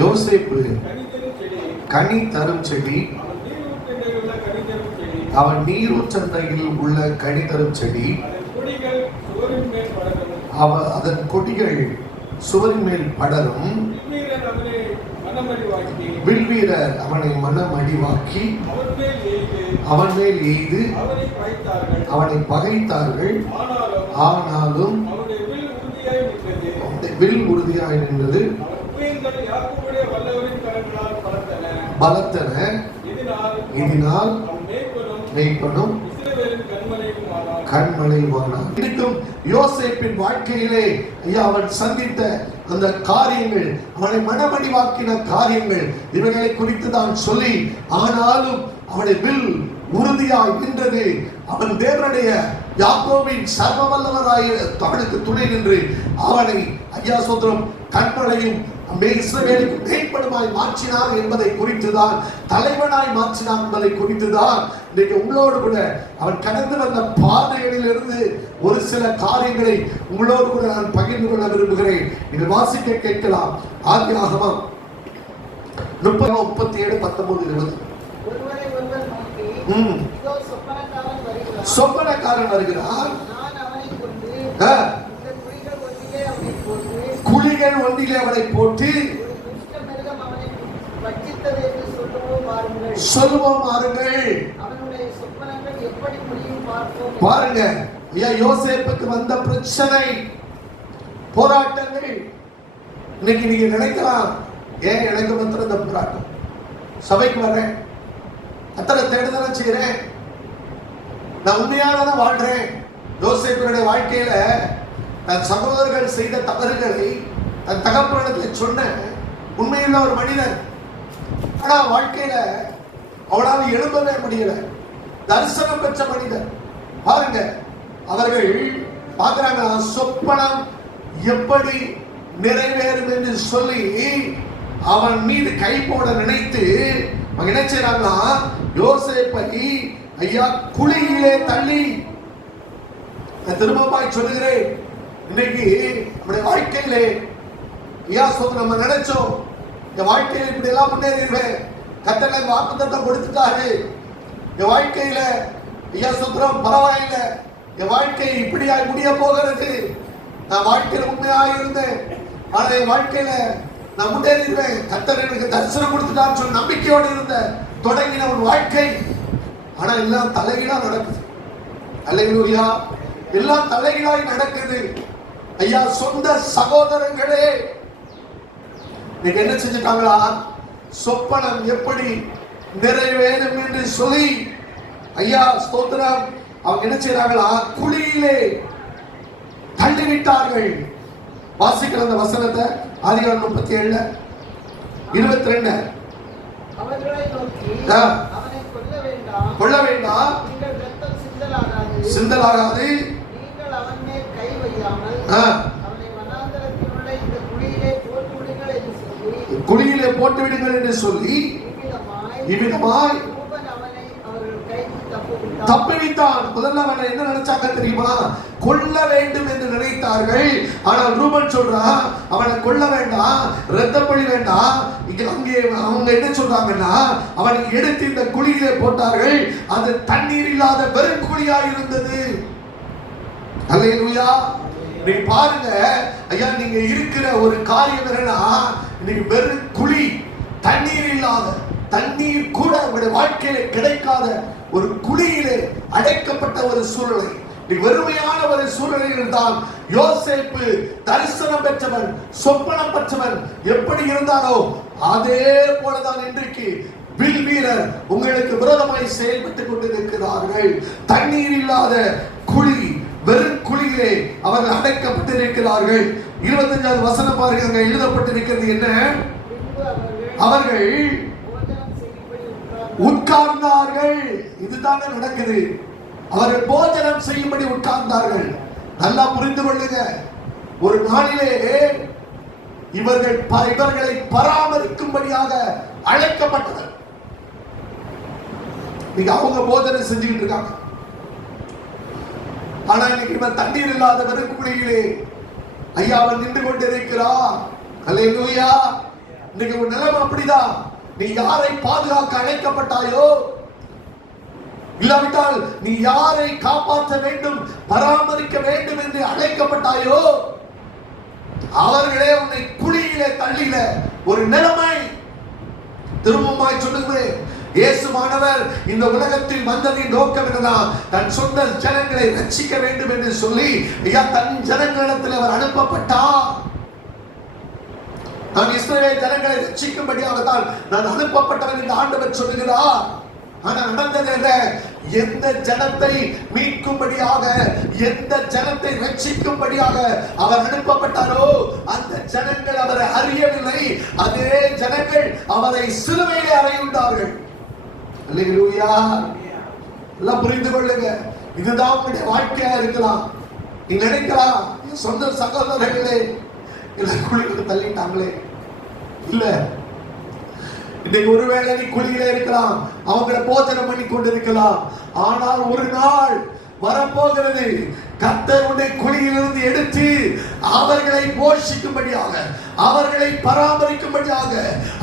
யோசேப்பு கனி தரும் செடி, அவன் நீரூற்றண்டையில் உள்ள கனி தரும் செடி, அதன் கொடிகள் சுவரின் மேல் படரும். வில்வீரர் அவனை மனமடிவாக்கி அவன் மேல் எய்து அவனை பகைத்தார்கள். ஆனாலும் வில் உறுதியாய் நின்றது, பலத்தன. இதனால் மேய்ப்பனும் கண்மலைவானான். இன்னைக்கும் யோசேப்பின் வாழ்க்கையிலே அவன் சந்தித்த அந்த காரியங்கள், அவனை மனமடிவாக்கின காரியங்கள், இவைகளை குறித்து தான் சொல்லி, ஆனாலும் அவனை வில் உறுதியாய் நின்றது. அவன் தேவனுடைய யாக்கோபின் சர்வ வல்லவராய் அவனுக்கு துணை நின்று அவனை சோதரம் கண்மலையும் இஸ்ரவேலுக்கு மேய்ப்பனுமாய் மாற்றினார் என்பதை குறித்துதான், தலைவனாய் மாற்றினார் என்பதை குறித்துதான் இன்னைக்கு உங்களோடு கூட அவன் கடந்து வந்த பாதைகளிலிருந்து ஒரு சில காரியங்களை உங்களோடு கூட நான் பகிர்ந்து கொள்ள விரும்புகிறேன். இது வாசிக்க கேட்கலாம். ஆதியாகமம் 37:19-20. சொப்பனக்காரன் வருகிறார், குழிகள் ஒன்றிலே அவனை போட்டு சொல்லுவோம் வாருங்கள். பாருங்க, யோசேப்புக்கு வந்த பிரச்சனை, போராட்டங்கள். இன்னைக்கு நீங்க நினைக்கலாம், ஏன் எனக்கு மாத்திரம் இந்த போராட்டம்? சபைக்கு வரேன், அத்தனை தேடுதலை செய்யறேன், நான் உண்மையானதான் வாழ்றேன். யோசேப்பினுடைய வாழ்க்கையில தன் சகோதரர்கள் செய்த தவறுகளை தன் தகப்பனிடத்தில் சொன்ன உண்மையுள்ள ஒரு மனிதன். ஆனா வாழ்க்கையில அவளால் எழும்பவே முடியல. தரிசனம் பெற்ற மனிதன். பாருங்க, அவர்கள் பார்க்கிறாங்க, சொப்பனம் எப்படி நிறைவேறும் என்று சொல்லி அவன் மீது கை போட நினைத்து அவங்க என்ன செய்யறாங்கன்னா, யோசேப்பை குழியிலே தள்ளி. திரும்பமாய் சொல்லுகிறேன், இன்னைக்கு நம்முடைய வாழ்க்கையிலே நம்ம நினைச்சோம், என் வாழ்க்கையில் இப்படி எல்லாம் முன்னேறிடுவேன், கர்த்தர் வாக்குத்தத்தம் கொடுத்துட்டாரு, என் வாழ்க்கையில சுத்திரம் பரவாயில்லை, என் வாழ்க்கை இப்படியாய் முடிய போகிறது, நான் வாழ்க்கையில உண்மையாக இருந்தேன், ஆனா என் வாழ்க்கையில நான் முன்னேறிடுவேன், கர்த்தர் எனக்கு தரிசனம் கொடுத்துட்டான்னு சொல்லி நம்பிக்கையோடு இருந்த தொடங்கின ஒரு வாழ்க்கை. ஆனா எல்லாம் தலைகீழா நடக்குது. அல்லேலூயா, எல்லாம் தலைகீழாய் நடக்குது. சொந்த சகோதரங்களே நீங்க என்ன செஞ்சுட்டாங்களா, சொப்பனம் எப்படி நிறைவேறும் என்று சொல்லி ஸ்தோத்திரம், அவங்க என்ன செய்யறாங்களா, குழியிலே தள்ளிவிட்டார்கள். வாசிக்கிற அந்த வசனத்தை ஆதிகாரம் 37:22. கொள்ள வேண்டாம், சிந்தலாகாது, குழியிலே போட்டு விடுங்கள் என்று சொல்லி இவ்விதமாய் தப்பிவித்தான். முதல்ல அவனை என்ன நினைச்சாங்க தெரியுமா, கொல்ல வேண்டும் என்று நினைத்தார்கள். ஆனால் ரூபன் சொல்றான், அவனை கொல்ல வேண்டாம், இரத்தப்பழி வேண்டாம். அங்கே அவங்க என்ன சொல்றாங்கன்னா, அவனை எடுத்து இந்த குழியிலே போட்டார்கள். அது தண்ணீர் இல்லாத வெறும் குழியா இருந்தது. அல்லேலூயா. நீங்க பாருங்க, நீங்க இருக்கிற ஒரு காரியம் என்னன்னா, இன்னைக்கு வெறும் குழி, தண்ணீர் இல்லாத, தண்ணீர் கூட உங்களுடைய வாழ்க்கையில கிடைக்காத ஒரு குழியிலே அடைக்கப்பட்ட ஒரு சூழ்நிலை, வெறுமையான ஒரு சூழ்நிலையில் தான் யோசேப்பு தரிசனம் பெற்றவன், சொப்பனம் பெற்றவன் எப்படி இருந்தாரோ அதே போலதான் இன்றைக்கு வில் வீரர் உங்களுக்கு விரோதமாய் செயல்பட்டுக் கொண்டிருக்கிறார்கள். தண்ணீர் இல்லாத குழி, வெறும் குழியிலே அவர்கள் அடைக்கப்பட்டிருக்கிறார்கள். 25வது வசனம் பாருங்க, அங்க எழுதப்பட்டிருக்கிறது என்ன, அவர்கள் உட்கார்ந்தார்கள். இதுதான் நடக்குது. அவர்கள் போஜனம் செய்யும்படி உட்கார்ந்தார்கள். நல்லா புரிந்து கொள்ளுங்க, ஒரு நாளிலே இவர்களை பராமரிக்கும்படியாக அழைக்கப்பட்டனர். நீங்க அவங்க போஜனம் செஞ்சுக்கிட்டு இருக்காங்க. ஆனா இன்னைக்கு இவன் தண்ணீர் இல்லாத வெறும் குழியிலே அவன் நின்று கொண்டிருக்கிறார். அல்லேலூயா. இன்னைக்கு ஒரு நிலைமை அப்படிதான். நீ யாரை பாதுகாக்க அழைக்கப்பட்டாயோ, இல்லாவிட்டால் நீ யாரை காப்பாற்ற வேண்டும், பராமரிக்க வேண்டும் என்று அழைக்கப்பட்டாயோ, அவர்களே உன்னை குழியிலே தள்ளின ஒரு நிலைமை. திரும்பமாய் சொல்லுகிறேன், இயேசுவானவர் இந்த உலகத்தில் வந்ததின் நோக்கம் என்னதான்? தன் சொந்த ஜனங்களை ரட்சிக்க வேண்டும் என்று சொல்லி தன் ஜனங்களிடத்தில் அவர் அனுப்பப்பட்டார். நான் இஸ்ரவேல் ஜனங்களை ரட்சிக்கும்படியாக தான் நான் அனுப்பப்பட்டவன் என்று ஆண்டவர் சொல்லுகிறார். ஆனால் நடந்தது என்ன? எந்த ஜனத்தை மீட்கும்படியாக, எந்த ஜனத்தை ரட்சிக்கும்படியாக அவர் அனுப்பப்பட்டாரோ அந்த ஜனங்கள் அவரை அறியவில்லை. அதே ஜனங்கள் அவரை சிலுவையிலே அறையுண்டார்கள். அல்லேலூயா. எல்லாம் புரிந்து கொள்ளுங்க. இதுதான் உங்களுடைய வாழ்க்கையா இருக்கலாம். நீ நினைக்கலாம், சொந்த சகோதரர்களே குழிக்கு தள்ளிட்டாங்களே. இல்ல, இன்னைக்கு ஒருவேளை நீ குழியில இருக்கலாம், அவங்களை போஜனம் பண்ணி கொண்டிருக்கலாம். ஆனால் ஒரு நாள் வரப்போகிறது, கர்த்தர் உன்னை குழியிலிருந்து எடுத்து அவர்களை போஷிக்கும்படியாக, அவர்களை பராமரிக்கும்படியாக,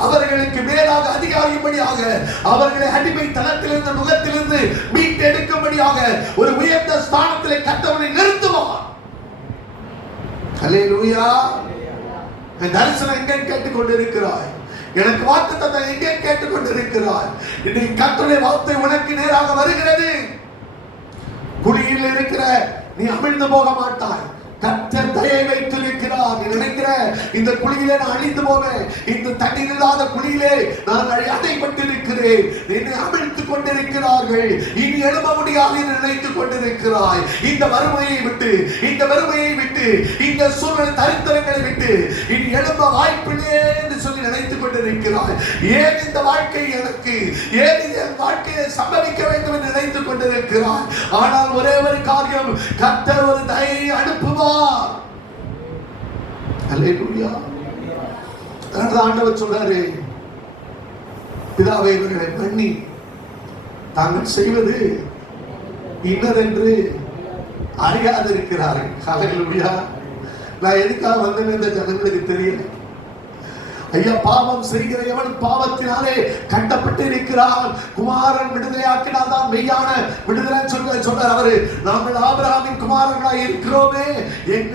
அவர்களுக்கு மேலாக அதிகாரியும்படியாக, அவர்களை அடிமை தளத்திலிருந்து நுகத்திலிருந்து மீட்டெடுக்கும்படியாக ஒரு உயர்ந்த ஸ்தானத்திலே கர்த்தர் நிறுத்துவார். அல்லேலூயா. தரிசனம் எங்கே கேட்டுக் கொண்டிருக்கிறாய்? எனக்கு வாக்குத்தத்தம் எங்கே கேட்டுக் கொண்டிருக்கிறாய்? இன்னைக்கு கர்த்தருடைய வார்த்தை உனக்கு நேராக வருகிறது. குழியில் இருக்கிற நீ அமிழ்ந்து போக மாட்டாய். கர்த்தர் தயை வைத்திருக்கிறார். நீ நினைக்கிற இந்த குழியிலே நான் அழிந்து போவேன், இந்த தண்ணீர் இல்லாத குழியிலே நான் அடைபட்டிருக்கிறேன், என்னை அமிழ்த்து கொண்டிருக்கிறார்கள், இனி எழும்ப முடியாது என்று நினைத்துக் கொண்டிருக்கிறாய். இந்த வறுமையை விட்டு, இந்த வறுமையை விட்டு, இந்த சூழ்நிலை தரித்திரங்களை விட்டு இனி எழும்ப வாய்ப்பில்லை என்று சொல்லி நினைத்துக் கொண்டிருக்கிறாய். ஏன் இந்த வாழ்க்கை எனக்கு, ஏன் இந்த வாழ்க்கையை சம்பவிக்க வேண்டும் என்று நினைத்துக் கொண்டிருக்கிறாய். ஆனால் ஒரே ஒரு காரியம், கர்த்தர் ஒரு தயை அனுப்புவார். அல்லேலூயா. ஆண்டவர் சொல்றாரு, பிதாவே இவர்களை மன்னி, தாங்கள் செய்வது இன்னதென்று அறியாதிருக்கிறார்கள். அல்லேலூயா. நான் எதுக்காக வந்தேன்னு இந்த ஜனங்களுக்கு தெரியல. ஐயா, பாவம் செய்கிற எவன் பாவத்தினாலே கட்டப்பட்டு இருக்கிறான். குமாரன் விடுதலையாக்கினால் தான் மெய்யான விடுதலை சொல்றார் அவரு. நாங்கள் ஆபிரகாமின் குமாரர்களாய் இருக்கிறோமே,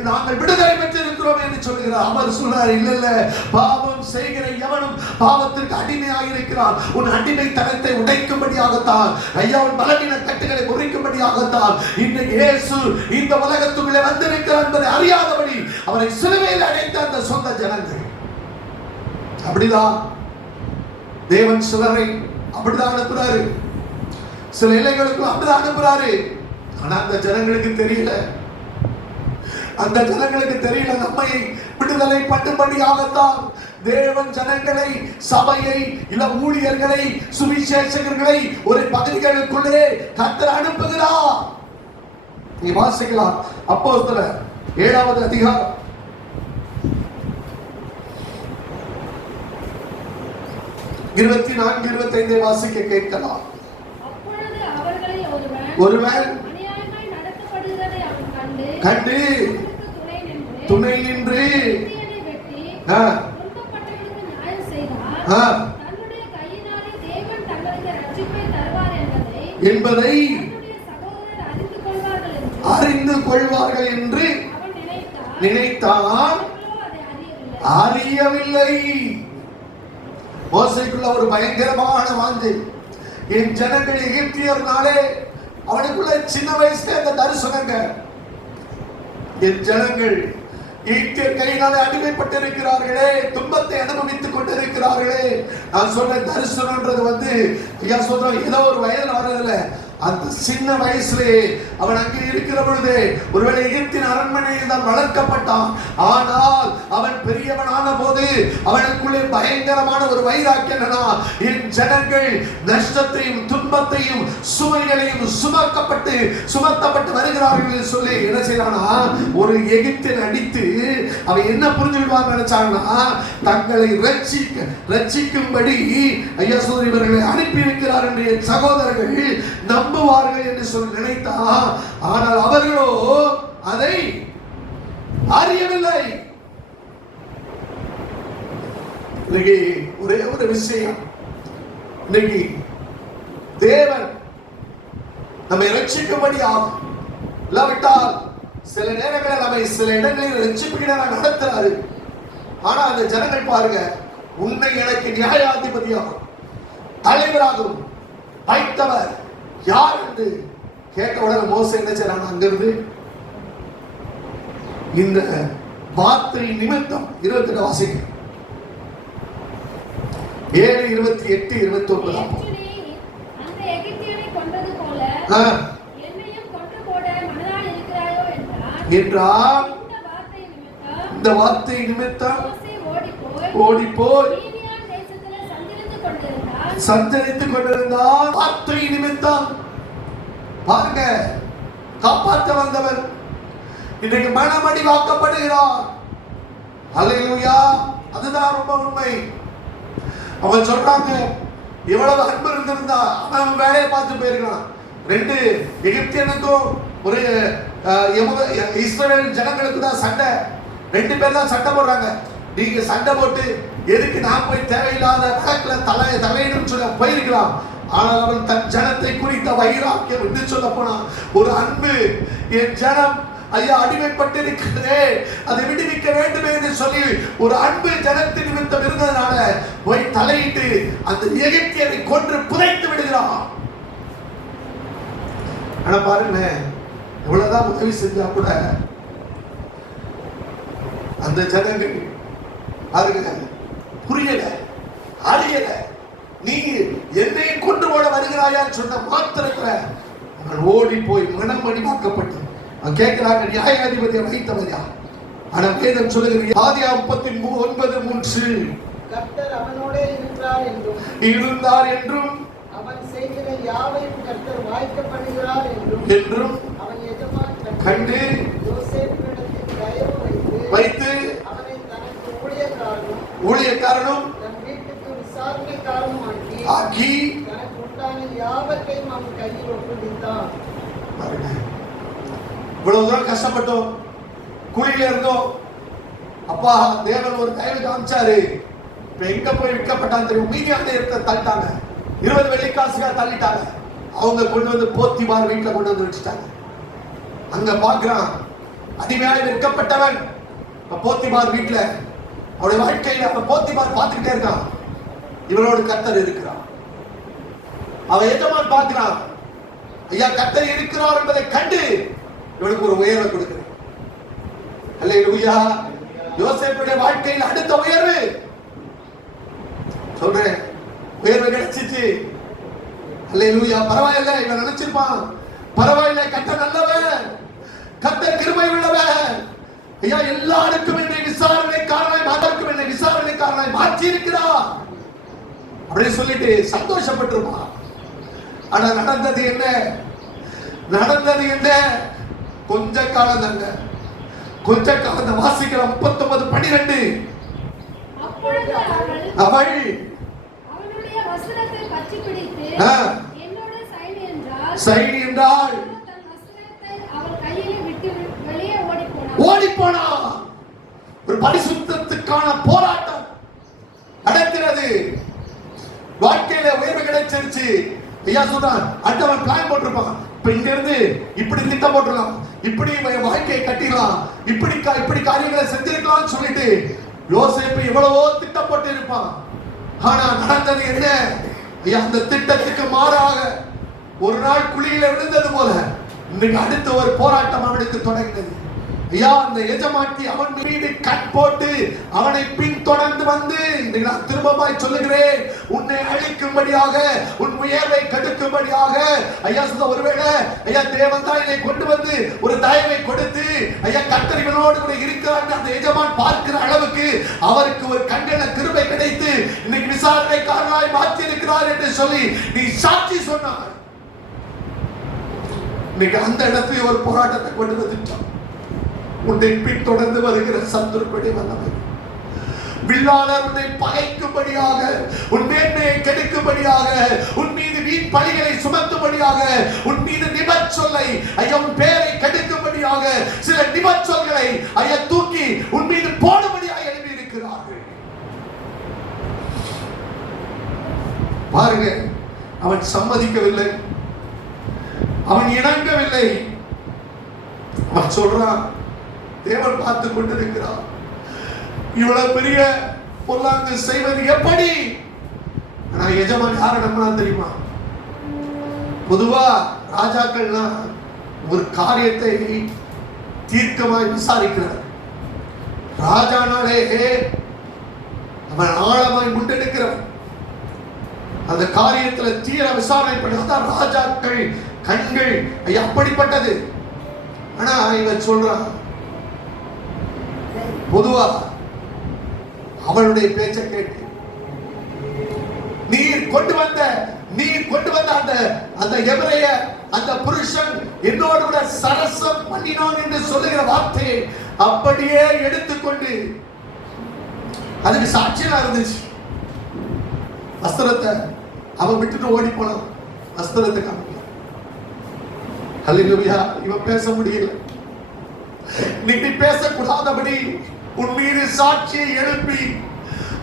நாங்கள் விடுதலை பெற்று இருக்கிறோம் என்று சொல்கிறார். அவர் சொல்றார், இல்ல இல்ல, பாவம் செய்கிற எவனும் பாவத்திற்கு அடிமையாக இருக்கிறான். உன் அடிமை தனத்தை உடைக்கும்படியாகத்தான், ஐயா உன் பலவீன கட்டுகளை முறிக்கும்படியாகத்தான் இன்றைக்கு இயேசு இந்த உலகத்துக்குள்ளே வந்திருக்கிறார் என்பதை அறியாதபடி அவரை சிலுவையில் அடைத்த அந்த சொந்த ஜனங்கள். அப்படிதான் தேவன் சிலரை அப்படிதான் அனுப்புறாரு, சில இலைகளுக்கு அப்படிதான் அனுப்புறாரு. ஆனா அந்த ஜனங்களுக்கு தெரியல, அந்த ஜனங்களுக்கு தெரியல. நம்மை விடுதலை பண்ணும்படியாகத்தான் தேவன் ஜனங்களை, சபையை, இல்ல ஊழியர்களை, சுவிசேஷகர்களை ஒரு பகுதிகளுக்குள்ளே கர்த்தர் அனுப்புகிறார். நீ வாசிக்கலாம் அப்போஸ்தலர் 7வது அதிகாரம் 24, 25 வாசிக்க கேட்கலாம். அப்பொழுது அவர்களில் ஒருவன் அநியாயமாய் நடத்தப்படுகிறதை அவன் கண்டு துணை நின்று துன்பப்பட்டவர்களுக்கு நியாயம் செய்தார். தன்னுடைய கையினாலே தேவன் தங்களுக்கு ரட்சிப்பை தருவார் என்பதை தன்னுடைய சகோதரர் அறிந்து கொள்வார்கள் என்று அவன் நினைத்தான். அறியவில்லை. மோசேக்குள்ள ஒரு பயங்கரமான வாஞ்சை. என் ஜனங்கள் எகிப்தியர்னாலே அவனுக்குள்ள சின்ன வயசுல அந்த தரிசனங்க, என் ஜனங்கள் எகிப்தியர் கையினாலே அடிமைப்பட்டிருக்கிறார்களே, துன்பத்தை அனுபவித்துக் கொண்டிருக்கிறார்களே. நான் சொன்ன தரிசனம்ன்றது ஐயா சொல்றோம், ஏதோ ஒரு வயதுல வர்றதில்ல, அந்த சின்ன வயசுலே அவன் அங்கே இருக்கிற பொழுது ஒருவேளை எகிப்தின் அரண்மனையில் தான் வளர்க்கப்பட்டான். ஆனால் அவன் பெரியவனான போது அவனுக்குள்ளே பயங்கரமான ஒரு வைராக்கியம் என்னன்னா, என் ஜனங்கள் நஷ்டத்தையும் துன்பத்தையும் சுமைகளையும் சுமத்தப்பட்டு வருகிறார்கள் சொல்லி என்ன செய்யறானா, ஒரு எகிப்தின் அடித்து அவன் என்ன புரிஞ்சு விடுவான்னு நினைச்சாங்கன்னா, தங்களை ரட்சிக்கும்படி ஐயா சோதரி இவர்களை அனுப்பி இருக்கிறார் என்று என் சகோதரர்கள் நம்புவார்கள் என்று சொல்லி நினைத்தா. ஆனால் அவர்களோ அதை அறியவில்லை. இன்னைக்கு ஒரே ஒரு விஷயம், இன்னைக்கு தேவன் நம்மை ரட்சிக்கும்படி ஆகும். இல்லாவிட்டால் சில நேரங்களில் நம்மை சில இடங்களில் ரட்சிப்புகிற நடத்துறாரு. ஆனா அந்த ஜனங்கள் பாருங்க, உன்னை எனக்கு நியாயாதிபதியாகும் தலைவராகவும் வைத்தவர் யார் என்று கேட்ட உடனே மோசே என்ன செய்யறாங்க, அங்கிருந்து இந்த வார்த்தை நிமித்தம் 28 வாசிக்க 7:28-29 அந்த எகிப்தியனை கொன்றது போல என்னையும் கொன்று போட மனதாய் இருக்கிறாயோ என்றார். இந்த வார்த்தை நிமித்தம் ஓடி போய் சஞ்சரித்துக் கொண்டிருந்தார். வார்த்தை நிமித்தம் பாருங்க, காப்பாற்ற வந்தவர் இன்றைக்கு மனமடி வாக்கப்படுகிறார். அல்லேலூயா. அதுதான் ரொம்ப உண்மை. அவங்க சொல்றாங்க, இவ்வளவு அன்பு இருந்திருந்தா அவன் வேலையை பார்த்து போயிருக்கலாம். 2 எகிப்தியனுக்கும் ஒரு இஸ்ரவேல் ஜனங்களுக்கு தான் சண்டை. 2 பேர் தான் சண்டை போடுறாங்க. நீங்க சண்டை போட்டு எதுக்கு நான் போய் தேவையில்லாத வழக்குல தலையிடும் சொல்ல போயிருக்கலாம். ஆனால் அவன் தன் ஜனத்தை குறித்த வைராக்கியம் என்று சொல்ல போனா ஒரு அன்பு, என் ஜனம் ஐயா அடிமைப்பட்டு இருக்கிறதே, அதை விடுவிக்க வேண்டும் என்று சொல்லி ஒரு அன்பு ஜனத்தின் நிமித்தம் இருந்ததுனால போய் தலையிட்டு அந்த எகிப்தியரை கொன்று புதைத்து விடுகிறான். ஆனா பாருங்க, எவ்வளவுதான் உதவி செஞ்சா கூட அந்த ஜனங்கள் பாருங்க புரியல, அறியல. நீ என்னை கொண்டு ஓட வருகிறாயா சொன்ன மாத்திரத்துல அவன் ஓடி போய் மனமடிவாக்கப்பட்டு கேட்கிறாங்க, நியாயாதிபதியை வைத்தவரையா? ஆனா வேதம் சொல்லுகிறது, ஆதியாகமம் 39:3 கர்த்தர் அவனோடே இருந்தார் என்றும் அவன் செய்கிற யாவையும் கர்த்தர் வாய்க்கப்படுகிறார் என்றும் அவன் எஜமான் கண்டு யோசேப்பினிடத்தில் தயவு வைத்து அவனை தனக்கு ஊழியக்காரனும் தன் வீட்டுக்கு விசாரணைக்காரனும் ஆக்கி தனக்கு உண்டான யாவற்றையும் அவன் கையில் ஒப்புவித்தான். இவ்வளவு தூரம் கஷ்டப்பட்டோம், குழியில இருந்தோம். அப்பா தேவன் ஒரு தயவு காமிச்சாரு. இப்ப எங்க போய் விற்கப்பட்டான்னு தெரியும். மீதியான இடத்தை தள்ளிட்டாங்க. 20 வெள்ளிக்காசுக்காக தள்ளிட்டாங்க. அவங்க கொண்டு வந்து போத்திபார் வீட்டுல கொண்டு வந்து வச்சுட்டாங்க. அங்க பாக்குறான், அடிமையாக விற்கப்பட்டவன் போத்திபார் வீட்டுல அவருடைய வாழ்க்கையில அவன் போத்திபார் பார்த்துக்கிட்டே இருக்கான். இவனோடு கர்த்தர் இருக்கிறான். அவன் எஜமான் பார்க்கிறான், ஐயா கர்த்தர் இருக்கிறார் என்பதை கண்டு இவனுக்கு ஒரு உயர்வை கொடுக்கிறேன். அல்லேலூயா. யோசேப்புடைய வாழ்க்கையில் அடுத்த உயர்வு சொல்றேன், உயர்வு கிடைச்சிச்சு. அல்லேலூயா. பரவாயில்லை, இவன் நினைச்சிருப்பான், பரவாயில்லை கர்த்தர் நல்லவன், கர்த்தர் கிருபை உள்ளவன், ஐயா எல்லாருக்கும் என்னை விசாரணைக்காரனாய் மாதருக்கும் என்னை விசாரணைக்காரனாய் மாற்றி இருக்கிறார் அப்படின்னு சொல்லிட்டு சந்தோஷப்பட்டிருப்பான். ஆனா நடந்தது என்ன? கொஞ்ச காலம் தாங்க, கொஞ்ச காலம் வாசிக்கிற 39:12 அவள் அவனுடைய வஸ்திரத்தை பற்றி பிடித்து என்னோட சைடு என்றால் தன் வஸ்திரத்தை அவள் கையிலே விட்டு வெளியே ஓடி போனா. ஒரு பரிசுத்தத்துக்கான போராட்டம் நடக்கிறது. வாழ்க்கையில உயர்வு கிடைச்சிருச்சு. ஐயா சொல்றான், அடுத்தவன் பிளான் போட்டிருப்பான். இப்ப இங்க இருந்து இப்படி திட்டம் போட்டுடலாம், இப்படி வாழ்க்கையை கட்டிடலாம், இப்படி காரியங்களை செஞ்சிருக்கலாம்னு சொல்லிட்டு யோசேப்பு எவ்வளவோ திட்டம் போட்டு இருப்பான். ஆனா நடந்தது என்ன? ஐயா அந்த திட்டத்துக்கு மாறாக ஒரு நாள் குழியில விழுந்தது போல இன்னைக்கு அடுத்த ஒரு போராட்டம் அவனுக்கு தொடங்கினது. ஐயா அந்த எஜமாட்டி அவன் மீது கண் போட்டு அவனை பின்தொடர்ந்து வந்து, நான் திரும்பமாய் சொல்லுகிறேன், உன்னை அழிக்கும்படியாக, உன் உயர்வை கெடுக்கும்படியாக. ஐயா சொல்ல, ஒருவேளை ஐயா தேவன் தான் என்னை கொண்டு வந்து ஒரு தயவை கொடுத்து ஐயா கர்த்தர் இவனோடு கூட இருக்கிறார் அந்த எஜமான் பார்க்கிற அளவுக்கு அவருக்கு ஒரு கண்ணில கிருபை கிடைத்து இன்னைக்கு விசாரணைக்காரனாய் மாற்றி இருக்கிறார் என்று சொல்லி நீ சாட்சி சொன்னார். இன்னைக்கு அந்த இடத்துல ஒரு போராட்டத்தை கொண்டு வந்துட்டோம். உன்னை பின்தொடர்ந்து வருகிற சத்துருப்படி வல்லமை வில்லாளர் உன்னை பகைக்கும்படியாக, உன் மேன்மையை கெடுக்கும்படியாக, உன் மீது வீண் பழிகளை சுமத்தும்படியாக, உன் மீது நிபச்சொல்லை ஐயா உன் பேரை கெடுக்கும்படியாக சில நிபச்சொல்களை ஐயா தூக்கி உன் மீது போடும்படியாக எழுப்பி இருக்கிறார்கள். பாருங்க, அவன் சம்மதிக்கவில்லை, அவன் இணங்கவில்லை. அவன் சொல்றான், தேவன் பார்த்து கொண்டிருக்கிறான், இவ்வளவு பெரிய பொல்லாங்கு செய்வது எப்படி? ஆனா எஜமான் யாரை நம்பினா தெரியுமா? பொதுவா ராஜாக்கள்லாம் ஒரு காரியத்தை தீர்க்கமாய் விசாரிக்கிறார். ராஜானாலே அவன் ஆழமாய் முன்னெடுக்கிறவன், அந்த காரியத்துல தீர விசாரணை பண்ணாதான் ராஜாக்கள் கண்கள் அப்படிப்பட்டது. ஆனா இவன் சொல்றான், பொதுவா அவளுடைய பேச்சை கேட்டு நீர் கொண்டு வந்த அந்த அந்த எபிரேய அந்த புருஷன் என்னோடு கூட சரசம் பண்ணினான் என்று சொல்லுகிற வார்த்தையை அப்படியே எடுத்துக்கொண்டு அதுக்கு சாட்சியா இருந்துச்சு. வஸ்திரத்தை அவன் விட்டுட்டு ஓடி போனான், வஸ்திரத்தை காமிக்க. ஹல்லேலூயா. இவன் பேச முடியல. நீ பேசக்கூடாதபடி உன் மீது சாட்சியை எழுப்பி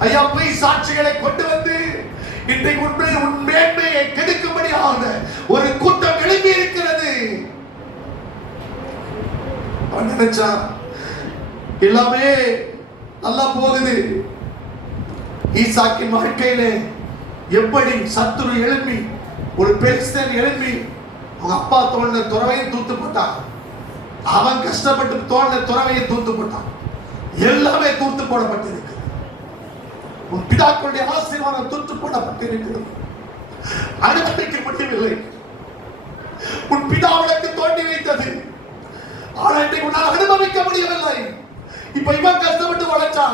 ஐயா போய் சாட்சிகளை கொண்டு வந்து இன்றைக்கு உன் மேன்மையை கெடுக்கும்படியாக ஒரு கூட்டம் எழுப்பி இருக்கிறது. அவன் நினைச்சான் எல்லாமே நல்லா போகுது. ஈசாக்கின் வாழ்க்கையிலே எப்படி சத்துரு எழுப்பி ஒரு பெலிஸ்தேன் எழுப்பி அவங்க அப்பா தோண்டின துறவையும் தூத்து போட்டான், அவன் கஷ்டப்பட்டு தோண்டின துறவையை தூத்து போட்டான். எல்லாமே தூத்து போடப்பட்டிருக்கு. உன் பிதாக்களுடைய ஆசீர்வாதம் தூத்து போடப்பட்டிருக்கிறது. அனுமதிக்க முடியவில்லை. உன் பிதாவுக்கு தோண்டி வைத்தது, ஆனால் இன்றைக்கு உன்னால் அனுபவிக்க முடியவில்லை. இப்ப இவன் கஷ்டப்பட்டு உழைச்சா,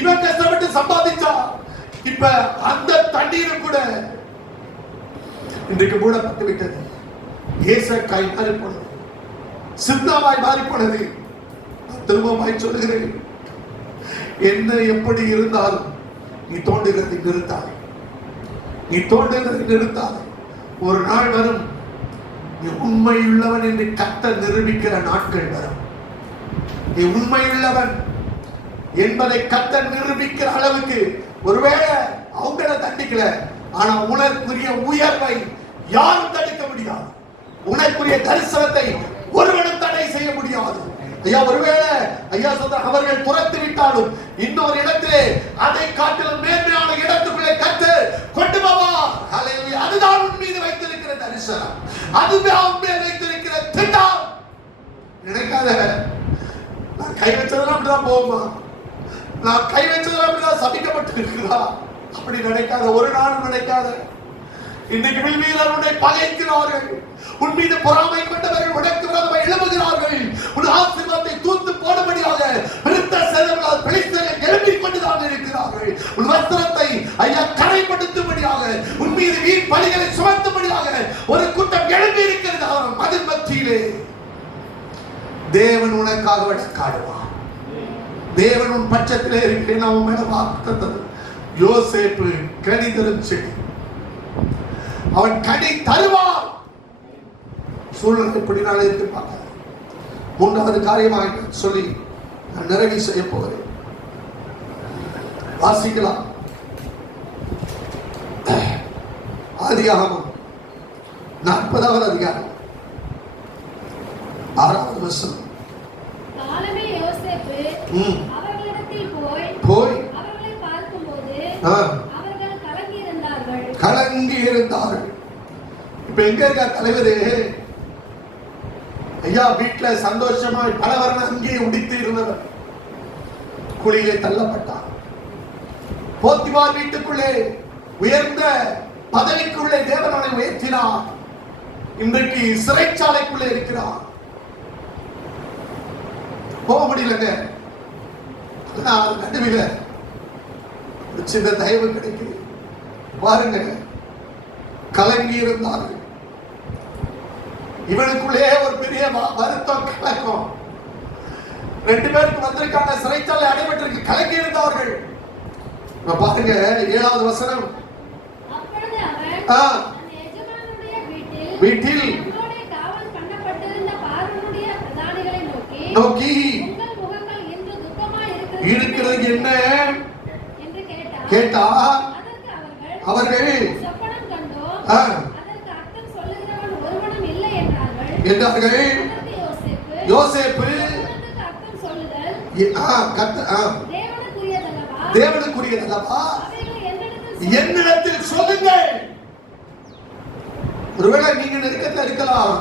இவன் கஷ்டப்பட்டு சம்பாதிச்சா, இப்ப அந்த தண்ணீரும் கூட இன்றைக்கு மூடப்பட்டு விட்டது. ஏசக்காய் மாறி போனது, சிந்தாவாய் மாறி போனது. திரும்பமாய் சொல்லுகிறேன், என்ன எப்படி இருந்தாலும் நீ தோண்டுகிறதை நிறுத்தாது, நீ தோண்டுகிறதை நிறுத்தாது. ஒரு நாள் வரும், நீ உண்மையுள்ளவன் என்று கர்த்தர் நிரூபிக்கிற நாட்கள் வரும். நீ உண்மையுள்ளவன் என்பதை கர்த்தர் நிரூபிக்கிற அளவுக்கு ஒருவேளை அவங்கள தண்டிக்கல, ஆனா உனக்குரிய உயர்வை யாரும் தடுக்க முடியாது. உனக்குரிய தரிசனத்தை ஒருவனும் தடை செய்ய முடியாது. ஐயா ஒருவேளை ஐயா சொல்ற அவர்கள் துரத்து விட்டாலும் இன்னொரு இடத்திலே அதை காட்டிலும் மேன்மையான இடத்துக்குள்ளே கர்த்தர் கொண்டு போவா. ஹல்லேலூயா. அதுதான் உன் மீது வைத்திருக்கிற தரிசனம், அதுதான் உன் மீது வைத்திருக்கிற திட்டம். நினைக்காத நான் கை வச்சதெல்லாம் அப்படிதான் போகுமா, நான் கை வச்சதெல்லாம் அப்படிதான் சபிக்கப்பட்டு இருக்கிறா, அப்படி நினைக்காத, ஒரு நாளும் நினைக்காத. இன்னைக்கு வில்வீரர் உன்னை பகைக்கிறார்கள், உன் மீது பொறாமை கொண்டவர்கள் உனக்கு விரோதமாக எழும்புகிறார்கள். உன் ஆசீர்வாதத்தை தூத்து போடும்படியாக விருத்த சேதங்களால் பெலிஸ்தர்கள் எழும்பிக் கொண்டுதான் இருக்கிறார்கள். உன் வஸ்திரத்தை ஐயா கரைப்படுத்தும்படியாக, உன் மீது வீண் பலிகளை சுமத்தும்படியாக ஒரு கூட்டம் எழும்பி இருக்கிறது. அதன் மத்தியிலே தேவன் உனக்காக வழக்காடுவார். தேவன் உன் பட்சத்திலே இருக்கிறேன். அவன் மேல வாக்கு யோசேப்பு கனி தரும் செடி, அவன் கனி தருவான். சூழ்நிலை எப்படி நாளே இருக்கு பார்க்க. மூன்றாவது காரியமாக சொல்லி நான் நிறைவு செய்ய போகிறேன். வாசிக்கலாம். ஆதியாகமம் 40வது அதிகாரம் 6வது வசனம். காலமே யோசேப்பு அவர்களிடத்தில் போய் அவர்களை பார்க்கும்போது அவர்கள் கலங்கி இருந்தார்கள். இப்ப எங்க இருக்க தலைவரே? ஐயா வீட்டுல சந்தோஷமாய் பலவரன் அங்கே உடித்து இருந்தவர் குழியிலே தள்ளப்பட்டார். போத்திபார் வீட்டுக்குள்ளே உயர்ந்த பதவிக்குள்ளே தேவனை உயர்த்தினார். இன்றைக்கு சிறைச்சாலைக்குள்ளே இருக்கிறார். போக முடியலங்க. நடுவில் ஒரு சின்ன தயவு கிடைக்குது. பாருங்க, கலங்கி இருந்தார்கள். இவனுக்குள்ளே ஒரு பெரிய வருத்தம் கலக்கம். 2 பேருக்கு வந்திருக்காங்க, சிறைச்சாலை அடைபட்டிருக்கு, கலங்கி இருந்தார்கள். பாருங்க 7வது வசனம். அப்பொழுது அவன் எஜமானுடைய வீட்டில் காவல் பண்ணப்பட்டிருந்த பார்வோனுடைய பிரதானிகளை நோக்கி உங்கள் முகங்கள் இன்று துக்கமாய் இருக்கிறது என்ன என்று கேட்டா அவர்கள் அதற்கு அர்த்தம் சொல்லுகிறவன் ஒருவனும் இல்லை என்றார்கள். என்றார்கள். அதற்கு யோசேப்பு சொப்பனத்துக்கு அர்த்தம் சொல்லுதல் தேவனுக்குரியதல்லவா? தேவனுக்குரியதல்லவா? அவைகளை என்னிடத்தில் சொல்லுங்கள். ஒருவேளை நீங்க நெருக்கத்துல இருக்கலாம்,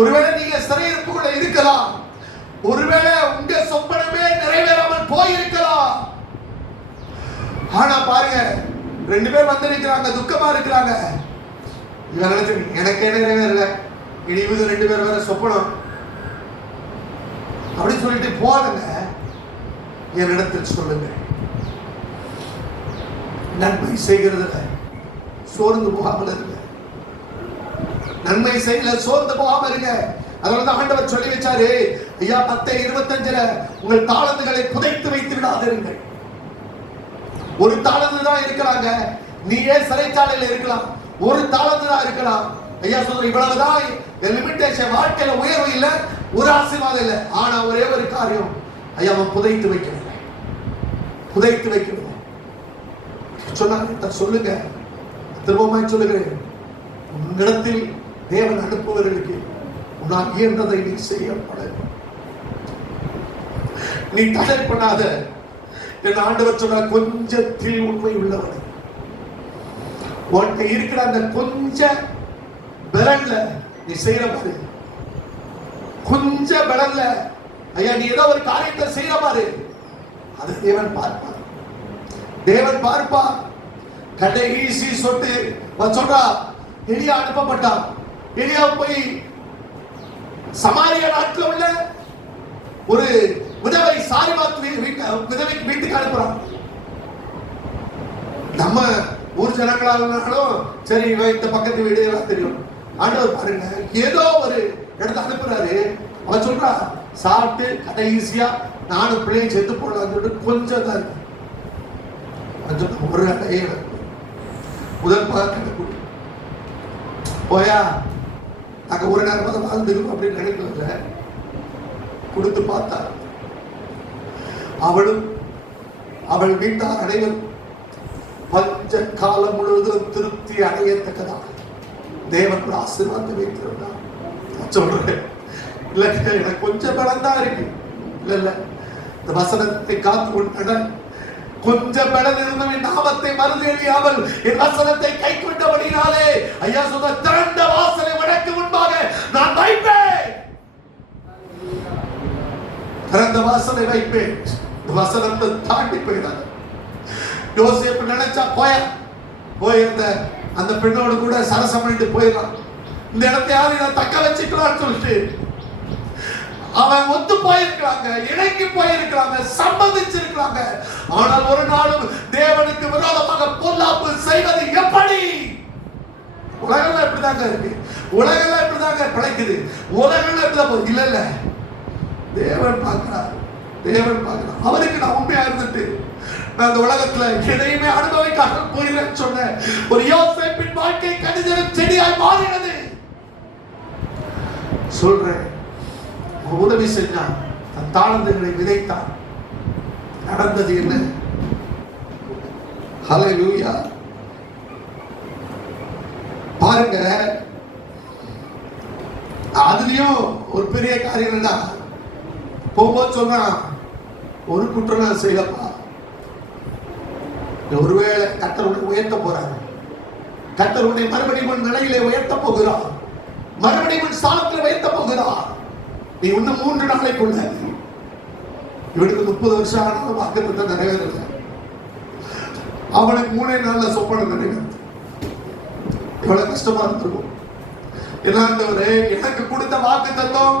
ஒருவேளை நீங்க சிறையிருப்புக்குள்ள இருக்கலாம், ஒருவேளை உங்க சொப்பனமே நிறைவேறாமல் போயிருக்கலாம். ஆனா பாருங்க, 2 பேர் வந்திருக்கிறாங்க, துக்கமா இருக்கிறாங்க. இவன் நினைச்சு எனக்கே நிறைவேறல, இனி இவங்க 2 பேர் வேற சொப்பனம் அப்படின்னு சொல்லிட்டு போடுங்க. என்னிடத்தில் சொல்லுங்க. நன்மை செய்கிறதுல சோர்ந்து போகாமல் இருங்க. நன்மை செய்யல சோர்ந்து போகாம இருங்க. அதனாலதான் ஆண்டவர் சொல்லி வச்சாரு, ஐயா 10:25 உங்கள் தாளந்துகளை புதைத்து வைத்து விடாதிருங்கள். ஒரு தாளந்து தான் இருக்கிறாங்க, நீயே சிறைச்சாலையில் இருக்கலாம், ஒரு தாளந்து தான் இருக்கலாம். ஐயா சொல்ற இவ்வளவுதான் லிமிட்டேஷன். வாழ்க்கையில உயர்வு இல்லை, ஒரு ஆசீர்வாதம் இல்லை. ஆனா ஒரே ஒரு காரியம், ஐயா அவன் புதைத்து வைக்கவில்லை, புதைத்து வைக்கவில்லை சொன்னாங்க. சொல்லுங்க, திரும்பமாய் சொல்லுகிறேன், உன்னிடத்தில் தேவன் அனுப்புவர்களுக்கு உன்னால் இயன்றதை நீ செய்யப்பட, நீ தடை பண்ணாத. என் ஆண்டவர் சொன்னார், கொஞ்சத்தில் உண்மை உள்ளவன். உன்கிட்ட இருக்கிற அந்த கொஞ்ச பலன்ல நீ செய்யற பாரு, கொஞ்ச பலன்ல ஐயா நீ ஏதோ ஒரு காரியத்தை செய்யற பாரு, அது தேவன் பார்ப்பார். தேவன் பார்ப்பார். கடைசி சொட்டு சொல்றா, எலியா அனுப்பப்பட்டான். எலியா போய் சமாரியா நாட்டில் உள்ள ஒரு விதவை சாரிபாத் விதவைக்கு வீட்டுக்கு அனுப்புறான். நம்ம ஊர் ஜனங்களாலும் சரி, இந்த பக்கத்து வீடு எல்லாம் தெரியும். ஆண்டவர் பாருங்க, ஏதோ ஒரு இடத்த அனுப்புறாரு. அவன் சொல்றா, சாப்பிட்டு கடைசியா நானும் பிள்ளையும் செத்து போடலாம்னு சொல்லிட்டு கொஞ்சம் தான் இருக்கு. ஒரு அடையே முதல் பார்க்க போயா, நாங்க ஒரு நேரம் வாழ்ந்துருக்கோம் அப்படின்னு நினைக்கல. கொடுத்து பார்த்தா அவளும் அவள் வீட்டார் அனைவரும் பஞ்ச காலம் முழுவதும் திருப்தி அடையத்தக்கதாக தேவன் ஒரு ஆசீர்வாதத்தை வைத்திருந்தார். சொல்றேன், இல்ல எனக்கு கொஞ்சம் பலம் தான் இருக்கு. இல்ல இந்த வசனத்தை காத்து கொண்ட கொஞ்சம் பலன் இருந்தவன் நாமத்தை மறுதேறியாமல் என் வசனத்தை கை கொண்டபடினாலே ஐயா சொன்ன திறந்த வாசலை வடக்கு முன்பாக நான் வைப்பேன், திறந்த வாசலை வைப்பேன். வசனத்தை தாண்டி போயிடாது. யோசேப்பு நினைச்சா போயிருந்த அந்த பெண்ணோடு கூட சரசம் பண்ணிட்டு போயிடலாம், இந்த இடத்தை யாரும் நான் தக்க வச்சுக்கலாம்னு சொல்லிட்டு அவன் ஒத்து போயிருக்கிறாங்க, இணைக்கு போயிருக்கிறாங்க, சம்பந்திச்சிருக்கிறாங்க. ஆனால் ஒரு நாளும் தேவனுக்கு விரோதமாக பொல்லாப்பு செய்வது எப்படி? உலகெல்லாம் இப்படிதாங்க இருக்கு, உலகெல்லாம் இப்படிதாங்க பிழைக்குது, உலகெல்லாம் இப்படிதான். இல்ல இல்ல, தேவன் பார்க்கிறார், தேவன் பார்க்கிறார். அவருக்கு நான் உண்மையா இருந்துட்டு நான் அந்த உலகத்துல எதையுமே அனுபவிக்காக போகிறேன்னு சொன்னேன். ஒரு யோசேப்பின் வாழ்க்கை கடிதம் செடியாய் மாறினது. சொல்றேன், உதவி செஞ்சான், தன் தாளந்துகளை விதைத்தான். நடந்தது என்ன? ஹல்லேலூயா. பாருங்க, அதுலயும் ஒரு பெரிய காரியம் என்ன, போகும்போது சொல்றான், ஒரு குற்றம் நான் செய்யலப்பா. ஒருவேளை கர்த்தர் உன்னை உயர்த்த போறார், கர்த்தர் உன்னை மறுபடியும் நிலையிலே உயர்த்த போகிறார், மறுபடியும் ஸ்தானத்தில் உயர்த்த போகிறார். நீ இன்னும் 3 நாளைக்குள்ள, இவனுக்கு 30 வருஷம் ஆனாலும் வாக்குத்தத்தம் நிறைவேறல. அவனுக்கு 3 நாள்ல சொப்பனம் நிறைவேறும். எவ்வளவு கஷ்டமா இருந்திருக்கும். என்னாண்டவரே, எனக்கு கொடுத்த வாக்குத்தத்தம்,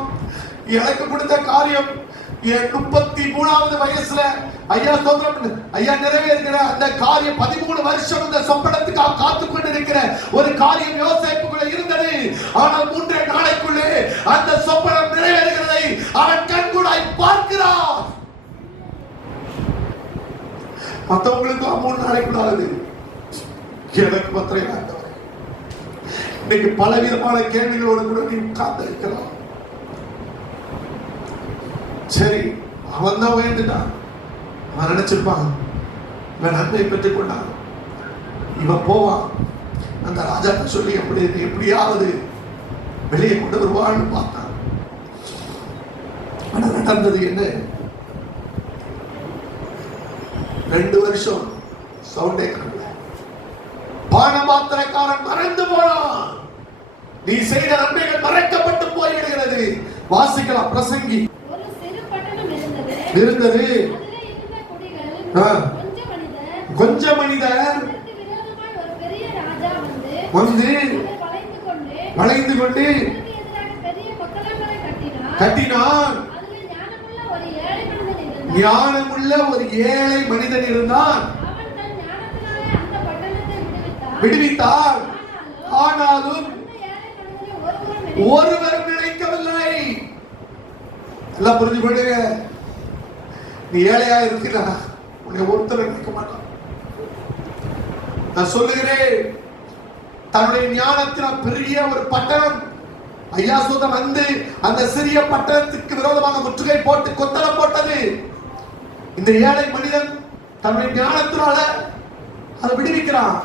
எனக்கு கொடுத்த காரியம் என் 33வது வயசுல ஐயா சொல்றேன், ஐயா நிறைவேறுகிற அந்த காரியம் 13 வருஷம் இந்த சொப்பனத்துக்காக காத்து கொண்டிருக்கிற ஒரு காரியம் யோசேப்புக்குள்ள இருந்தது. ஆனால் 3 நாளைக்குள்ளே அந்த சொப்பனம் நிறைவேறுகிறதை அவன் கண்கூடாய் பார்க்கிறான். மற்றவங்களுக்கு 3 நாளைக்குள்ள ஆகுது, எனக்கு பத்திரை ஆண்டவர். இன்னைக்கு பலவிதமான கேள்விகளோடு கூட நீ உட்கார்ந்து இருக்கலாம். சரி, அவன் தான் உயர்ந்துட்டான், அவன் நினைச்சிருப்பான் இவன் நன்மை பெற்றுக் கொண்டான், இவன் போவான், அந்த ராஜாட்ட சொல்லி எப்படியாவது வெளியே கொண்டு வருவான்னு பார்த்தான். ஆனா நடந்தது என்ன? 2 வருஷம் சவுண்டே காணல. பானபாத்திரக்காரன் மறைந்து போனான். நீ செய்த நன்மைகள் மறைக்கப்பட்டு போய்விடுகிறது. வாசிக்கலாம் பிரசங்கி. ஒரு சிறு பட்டணம் இருந்தது. அதிலே இருந்த குடிகள் கொஞ்ச மனிதர் அதற்கு விரோதமாய் ஒரு பெரிய ராஜா வந்து அதை வளைந்து கொண்டு அதற்கு எதிராக பெரிய கொத்தளங்களை கட்டினான். அதிலே ஞானமுள்ள ஒரு ஏழை மனிதன் இருந்தான். அவன் தன் ஞானத்தினாலே அந்த பட்டணத்தை விடுவித்தான். ஆனாலும் அந்த ஏழை மனிதனை ஒருவரும் நினைக்கவில்லை. எல்லாம் புரிஞ்சு போடுங்க. நீ ஏழையா இருக்கிறா, உன்னை ஒருத்தர் நினைக்க மாட்டான். நான் சொல்லுகிறேன், தன்னுடைய ஞானத்தினால் பெரிய ஒரு பட்டணம் ஐயாசூதம் வந்து அந்த சிறிய பட்டணத்துக்கு விரோதமாக முற்றுகை போட்டு கொத்தளம் போட்டது. இந்த ஏழை மனிதன் தன்னுடைய ஞானத்தினால அதை விடுவிக்கிறான்.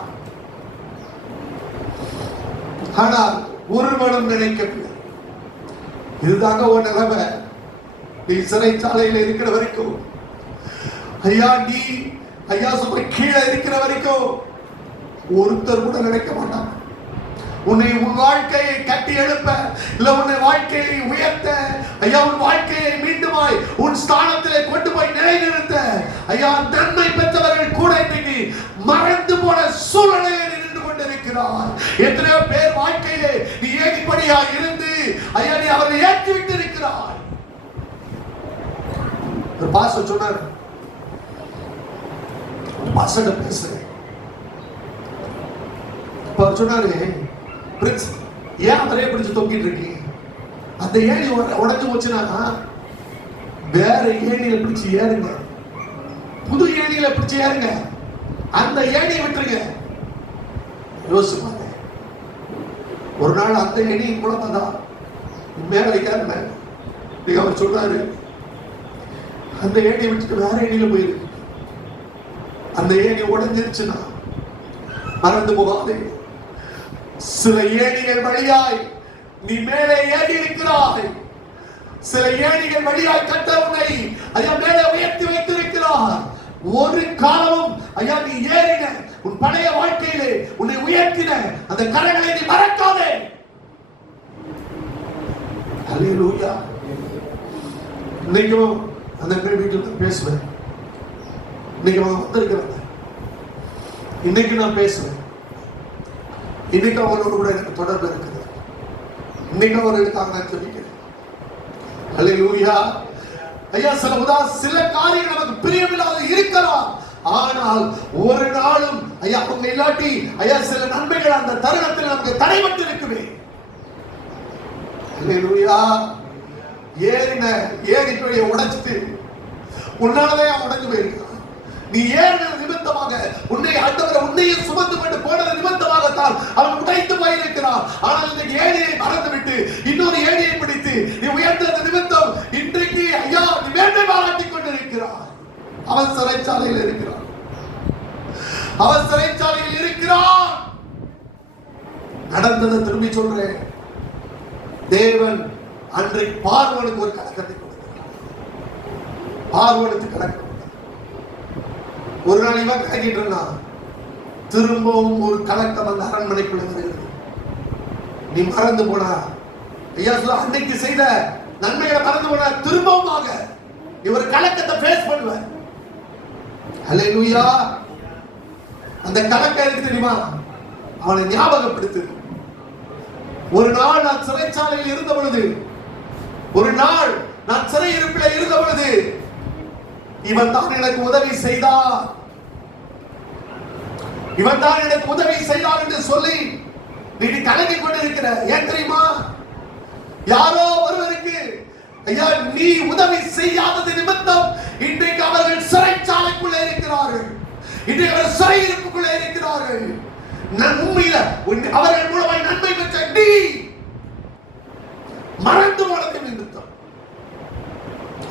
ஆனால் ஒருவனும் நினைக்கவில்லை. இதுதாங்க உன் நிலைமை. நீ சிறைச்சாலையில் இருக்கிற வரைக்கும், நீ ஐயா சும்மா கீழே இருக்கிற வரைக்கும் ஒருத்தர் கூட நினைக்க மாட்டான். உன்னை உன் வாழ்க்கையை கட்டி எழுப்ப, இல்ல உன்னை வாழ்க்கையை உயர்த்த, ஐயா உன் வாழ்க்கையை மீண்டுமாய் உன் ஸ்தானத்திலே கொண்டு போய் நிலைநிறுத்த, ஐயா நன்மை பெற்றவர்கள் கூட இன்னைக்கு மறந்து போன சூழ்நிலையை நின்று கொண்டிருக்கிறார். எத்தனையோ பேர் வாழ்க்கையிலே நீ ஏகிப்படியா இருந்து ஐயா நீ அவரை ஏற்றி விட்டு இருக்கிறார். ஒரு பாஸ்டர் சொன்னார், பாஸ்டர் பேசுறேன். சொன்னாரு, பிரின்ஸ் ஏன் அவரே பிடிச்சு தொங்கிட்டு இருக்கீங்க? அந்த ஏணி உடஞ்சு போச்சுன்னா வேற ஏணியில பிடிச்சு ஏறுங்க, புது ஏணியில பிடிச்சு ஏறுங்க, அந்த ஏணியை விட்டுருங்க. யோசிப்பாங்க. ஒரு நாள் அந்த ஏணியின் மூலமா தான் மேல வைக்காருங்க. அவர் சொல்றாரு, அந்த ஏணியை விட்டுட்டு வேற ஏணியில போயிருக்கு. அந்த ஏணி உடஞ்சிருச்சுன்னா மறந்து போகாதே. சில ஏணிகள் வழியாய் நீ மேலே ஏறி இருக்கிறாய். சில ஏணிகள் வழியாய் கர்த்தர் ஐயா மேலே உயர்த்தி வைத்திருக்கிறார். ஒரு காலமும் ஐயா நீ ஏறின உன் பழைய வாழ்க்கையிலே உன்னை உயர்த்தின அந்த கரங்களை நீ மறக்காதே. ஹல்லேலூயா. இன்னைக்கும் அந்த வீட்டில் பேசுவேன். இன்னைக்கு அவங்க வந்திருக்கிறாங்க. இன்னைக்கு நான் பேசுவேன். இன்னைக்கு அவங்களோட கூட எனக்கு தொடர்பு இருக்குது. இன்னைக்கு அவர்களுக்காக நான் சொல்லிக்கிறேன். ஹல்லேலூயா. ஐயா சில காரியங்கள் நமக்கு பிரியமில்லாத இருக்கலாம். ஆனால் ஒரு நாளும் ஐயா அவங்க இல்லாட்டி ஐயா சில நன்மைகள் அந்த தருணத்தில் நமக்கு தடைபட்டு இருக்குமே. ஹல்லேலூயா. ஏறின உடைச்சிட்டு உன்னாலதான் உடைஞ்சு போயிருக்கான். நீ ஏறின நிமித்தமாக உன்னை ஆண்டவர் உன்னையே சுமந்து கொண்டு போனது நிமித்தமாகத்தான் அவன் உடைத்து போயிருக்கிறான். ஆனால் இந்த ஏணியை மறந்துவிட்டு இன்னொரு ஏணியை பிடித்து நீ உயர்ந்த நிமித்தம் இன்றைக்கு ஐயா நீ மேன்மை பாராட்டிக் கொண்டிருக்கிறான். அவன் சிறைச்சாலையில் இருக்கிறான். அவன் சிறைச்சாலையில் இருக்கிறான். நடந்ததை திரும்பி சொல்றேன். தேவன் அன்றைக்கு பார்வோனுக்கு ஒரு கலக்கத்தை கொடுக்கிறார். பார்வோனுக்கு கலக்கம். ஒரு நாள் இவன் கலக்கிட்டு இருந்தான். திரும்பவும் ஒரு கலக்கம் அந்த அரண்மனைக்குள்ள வருகிறது. நீ மறந்து போனா ஐயா அன்னைக்கு செய்த நன்மைகளை மறந்து போனா திரும்பவும் இவர் கலக்கத்தை ஃபேஸ் பண்ணுவ. ஹல்லேலூயா. அந்த கலக்கம் எதுக்கு தெரியுமா? அவனை ஞாபகப்படுத்து. ஒரு நாள் நான் சிறைச்சாலையில் இருந்த பொழுது, ஒரு நாள் நான் சிறை இருப்பில் இருந்த பொழுது இவன் தான் எனக்கு உதவி செய்தார், இவன் தான் எனக்கு உதவி செய்தார் என்று சொல்லி நீ கலங்கி கொண்டிருக்கிற. ஏன் தெரியுமா? யாரோ ஒருவருக்கு ஐயா நீ உதவி செய்யாதது நிமித்தம் இன்றைக்கு அவர்கள் சிறைச்சாலைக்குள்ளே இருக்கிறார்கள். இன்றைக்கு அவர்கள் சிறை இருப்புக்குள்ளே இருக்கிறார்கள். உண்மையில அவர்கள் மூலமாய் நன்மை பெற்ற நீ மறந்து போனது நிமித்தம்.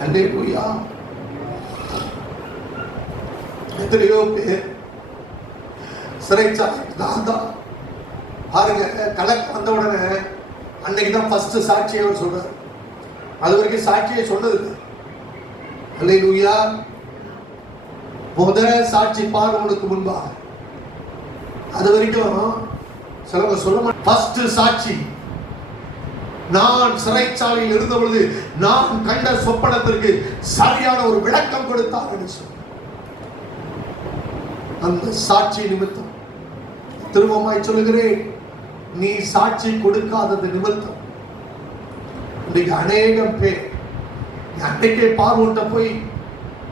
ஹல்லேலூயா. எத்தனையோ பேர் சிறைச்சாலை நான் தான் பாருங்க, கலக்கம் வந்த உடனே அன்னைக்கு தான் ஃபர்ஸ்ட் சாட்சியை அவர் சொல்றாரு. அது வரைக்கும் சாட்சியை சொன்னது அல்லேலூயா. முதல் சாட்சி பார்வனுக்கு முன்பாக, அது வரைக்கும் சிலவங்க சொல்ல மாட்டாங்க. ஃபர்ஸ்ட் சாட்சி, நான் சிறைச்சாலையில் இருந்த பொழுது நான் கண்ட சொப்பனத்திற்கு சரியான ஒரு விளக்கம் கொடுத்தார் என்று சொன்னார். அந்த சாட்சி நிமித்தம் திரும்பமாய் சொல்லுகிறேன், நீ சாட்சி கொடுக்காதது நிமித்தம் இன்னைக்கு அநேகம் பேர் அன்னைக்கே பார்வோட்ட போய்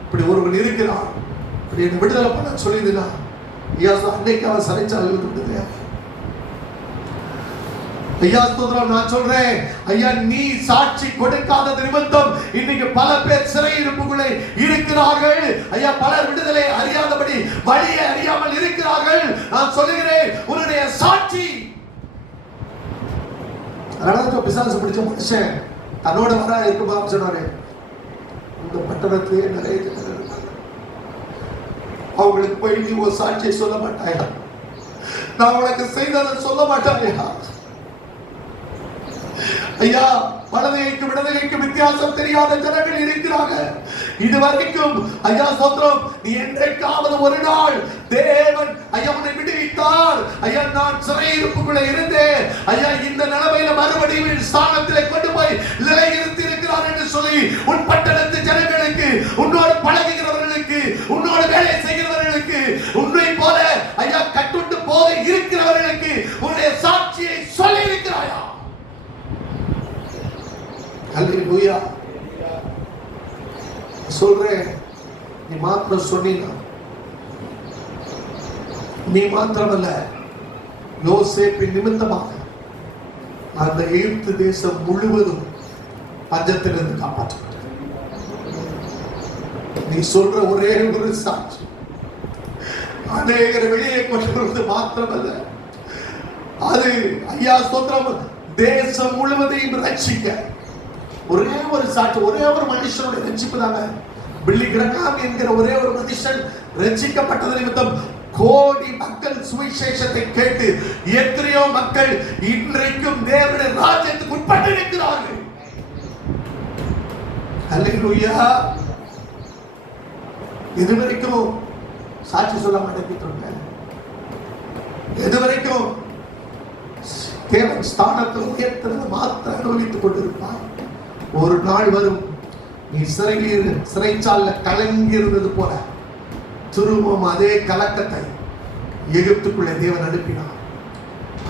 இப்படி ஒருவன் இருக்கிறான், இப்படி என்ன விடுதலை பண்ண சொல்லிதுனா அன்னைக்கு அவன் சிறைச்சாலையில் இருந்தது. ஐயா ஸ்தோத்திரம், நான் சொல்றேன் ஐயா, நீ சாட்சி கொடுக்காதது நிமித்தம் இன்னைக்கு பல பேர் சிறை இருப்புகளை இருக்கிறார்கள். ஐயா, பலர் விடுதலை அறியாதபடி வழியை அறியாமல் இருக்கிறார்கள். நான் சொல்லுகிறேன், உன்னுடைய சாட்சி. அதனால பிசாசு பிடிச்ச மனுஷன் தன்னோட வர இருக்கும்போது சொன்னாரு, இந்த பட்டணத்திலே நிறைய அவங்களுக்கு போய் நீ ஒரு சாட்சியை சொல்ல மாட்டாயா, நான் உனக்கு செய்ததை சொல்ல மாட்டாயா. ஐயா, வலதைக்கு விடுதலைக்கு வித்தியாசம் தெரியாத ஜனங்கள் இருக்கிறாங்க. இதுவரைக்கும் ஐயா ஸ்தோத்திரம், நீ என்றைக்காவது ஒரு நாள் தேவன் ஐயா உன்னை விடுவித்தார், ஐயா நான் சிறையிருப்புக்குள்ள இருந்தேன், ஐயா இந்த நிலைமையில மறுபடியும் ஸ்தானத்திலே கொண்டு போய் நிலைநிறுத்தி இருக்கிறார் என்று சொல்லி உன் பட்டணத்து ஜனங்களுக்கு, உன்னோடு பழகுகிறவர்களுக்கு, உன்னோடு வேலை செய்கிறவர்களுக்கு, உன்னை போல ஐயா கட்டுண்டு போக இருக்கிறவர்களுக்கு உன்னுடைய சாட்சியை சொல்லி இருக்கிறாயா? அல்லேலூயா. சொல்றேன், நீ மாத்திரம் சொன்னீங்க, நீ மாத்திரமல்ல, யோசேப்பின் நிமித்தமாக அந்த எகிப்து தேசம் முழுவதும் பஞ்சத்திலிருந்து காப்பாற்றப்பட்டது. நீ சொல்ற ஒரே ஒரு சாட்சி அநேகர் வெளியே கொண்டு வருவது மாத்திரமல்ல, அது ஐயா ஸ்தோத்திரம் தேசம் முழுவதையும் ரட்சிக்க ஒரே ஒரு சாட்சி, ஒரே ஒரு மனுஷனுடைய ரட்சிப்பு தாங்க. பில்லி கிரகாம் என்கிற ஒரே ஒரு மனுஷன் ரட்சிக்கப்பட்டது நிமித்தம் கோடி மக்கள் சுவிசேஷத்தை கேட்டு எத்தனையோ மக்கள் இன்றைக்கும் தேவனுடைய ராஜ்யத்துக்கு உட்பட்டு இருக்கிறார்கள். அல்லேலூயா. இதுவரைக்கும் சாட்சி சொல்ல மாட்டேன், எதுவரைக்கும் தேவன் ஸ்தானத்தில் உயர்த்ததை மாத்திரம் அனுபவித்துக் கொண்டிருப்பார். ஒரு நாள் வரும், நீ சிறைச்சால கலங்கி இருந்தது போல திரும்பவும் அதே கலக்கத்தை எகிப்துக்குள்ளே தேவன் அனுப்பினார்.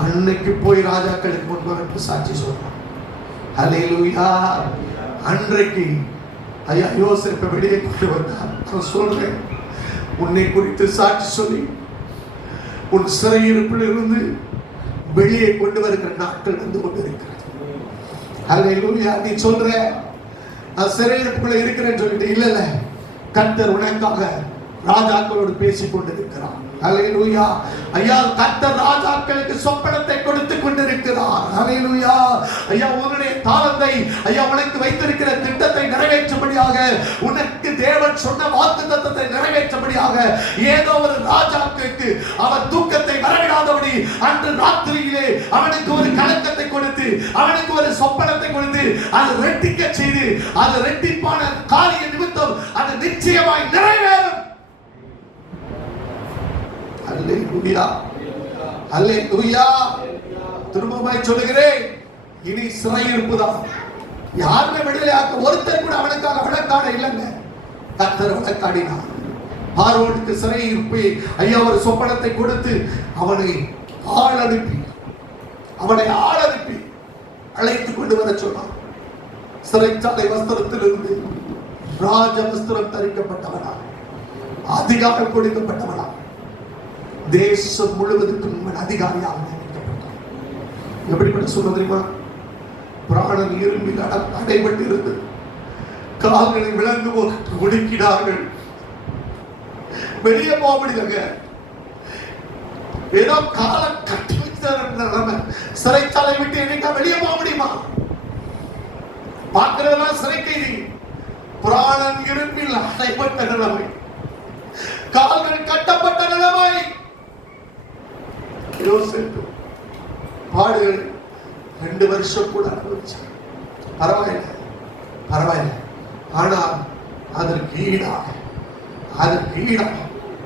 அன்னைக்கு போய் ராஜாக்களுக்கு முன்பாக சாட்சி சொல்றான். அல்லேலூயா. அன்றைக்கு ஐயா யோசேப்பை வெளியே கொண்டு வந்தார். நான் சொல்றேன், உன்னை குறித்து சாட்சி சொல்லி உன் சிறையிருப்பில் இருந்து வெளியே கொண்டு வருகிற நாட்கள் வந்து கொண்டிருக்கிறது. அல்லேலூயா. நீ சொல்ற நான் சிறையிருப்புக்குள்ள இருக்கிறேன்னு சொல்லிட்டு இல்ல, கர்த்தர் உனக்காக ராஜாக்களோடு பேசிக் கொண்டிருக்கிறார். அல்லேலூயா. ஐயா, கர்த்தர் ராஜாக்களுக்கு சொப்பனத்தை கொடுத்து கொண்டிருக்கிறார். அல்லேலூயா. ஐயா, உன்னுடைய தாளத்தை ஐயா உனக்கு வைத்திருக்கிற திட்டத்தை நிறைவேற்றும்படியாக, உனக்கு தேவன் சொன்ன வாக்குத்தத்தத்தை நிறைவேற்றும்படியாக ஏதோ ஒரு ராஜாக்களுக்கு அவன் தூக்கத்தை வரவிடாதபடி அன்று ராத்திரியிலே அவனுக்கு ஒரு கலக்கத்தை கொடுத்து, அவனுக்கு ஒரு சொப்பனத்தை கொடுத்து, அது ரெட்டிக்க செய்து, அது ரெட்டிப்பான காரிய நிமித்தம் அது நிச்சயமாய் நிறைவேறும். அல்லேலூயா. அல்லேலூயா. திரும்பமாய் சொல்லுகிறேன், இனி சிறையிருப்பு தான். யாருமே விடுதலையாக்க ஒருத்தர் கூட அவனுக்காக வழக்காட இல்லைங்க. கர்த்தர் வழக்காடினார். பார்வோனுக்கு சிறையிருப்பு ஐயா ஒரு சொப்பனத்தை கொடுத்து அவனை ஆள் அனுப்பி அழைத்துக் கொண்டு வர சொன்னார். சிறைச்சாலை வஸ்திரத்திலிருந்து ராஜ வஸ்திரம் தரிக்கப்பட்டவனா, அதிகாரம் கொடுக்கப்பட்டவனா, தேசம் முழுவதுக்கும் அதிகாரியாக நியமிக்கப்பட்டார். எப்படிப்பட்ட சொல்ல தெரியுமா? பிராணன் இரும்பில் அடைபட்டு இருந்து கால்களை விலங்கு போட்டு ஒடுக்கினார்கள். வெளியே போக முடியலங்க. ஏதோ காலம் கட்டி வச்சார். சிறைச்சாலை விட்டு என்னைக்கா வெளியே போக முடியுமா? பார்க்கிறதெல்லாம் சிறை கைதி. பிராணன் இரும்பில் அடைபட்ட நிலைமை, கால்கள் கட்டப்பட்ட நிலைமை. யோசித்து பாடுகள் 2 வருஷம் கூட அனுபவிச்சார். பரவாயில்லை. ஆனால் அதற்கு ஈடாக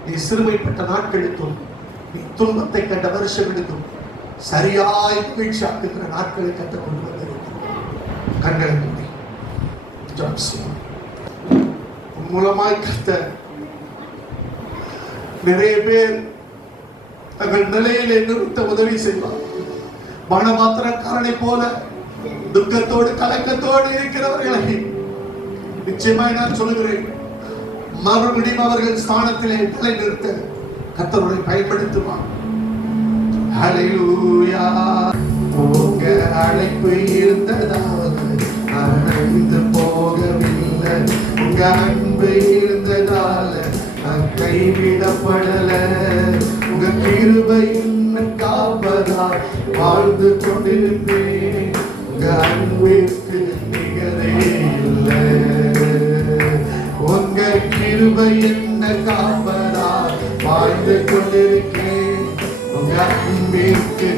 நீ சிறுமைப்பட்ட நாட்களுக்கும் நீ துன்பத்தை கண்ட வருஷங்களுக்கும் சரியாய் மகிழ்ச்சியாக்குகிற நாட்களை கற்று கொண்டு வந்திருக்கிறோம். கண்களை மூடி ஜெபம் செய்வோம். மூலமாய் கர்த்தர் நிறைய பேர் தங்கள் நிலையிலே நிறுத்த உதவி செய்வார். மனமாத்திரக்காரனை போல துக்கத்தோடு கலக்கத்தோடு இருக்கிறவர்களை நிச்சயமாய் நான் சொல்லுகிறேன், மறுபடியும் அவர்கள் ஸ்தானத்திலே நிலை நிறுத்த கர்த்தரை பயன்படுத்துவார். ஹல்லேலூயா. உங்க அழைப்பு இருந்ததால் அணைந்து போகவில்லை, உங்க அன்பு இருந்ததால் நான் கைவிடப்படல, உங்க கிருபை காப்பதால் வாழ்ந்து கொண்டிருப்பேன், உங்க அன்பிற்கு நிகரே இல்லை, உங்க கிருபை என்ன காப்பதால் வாழ்ந்து கொண்டிருக்கேன், உங்க அன்பிற்கு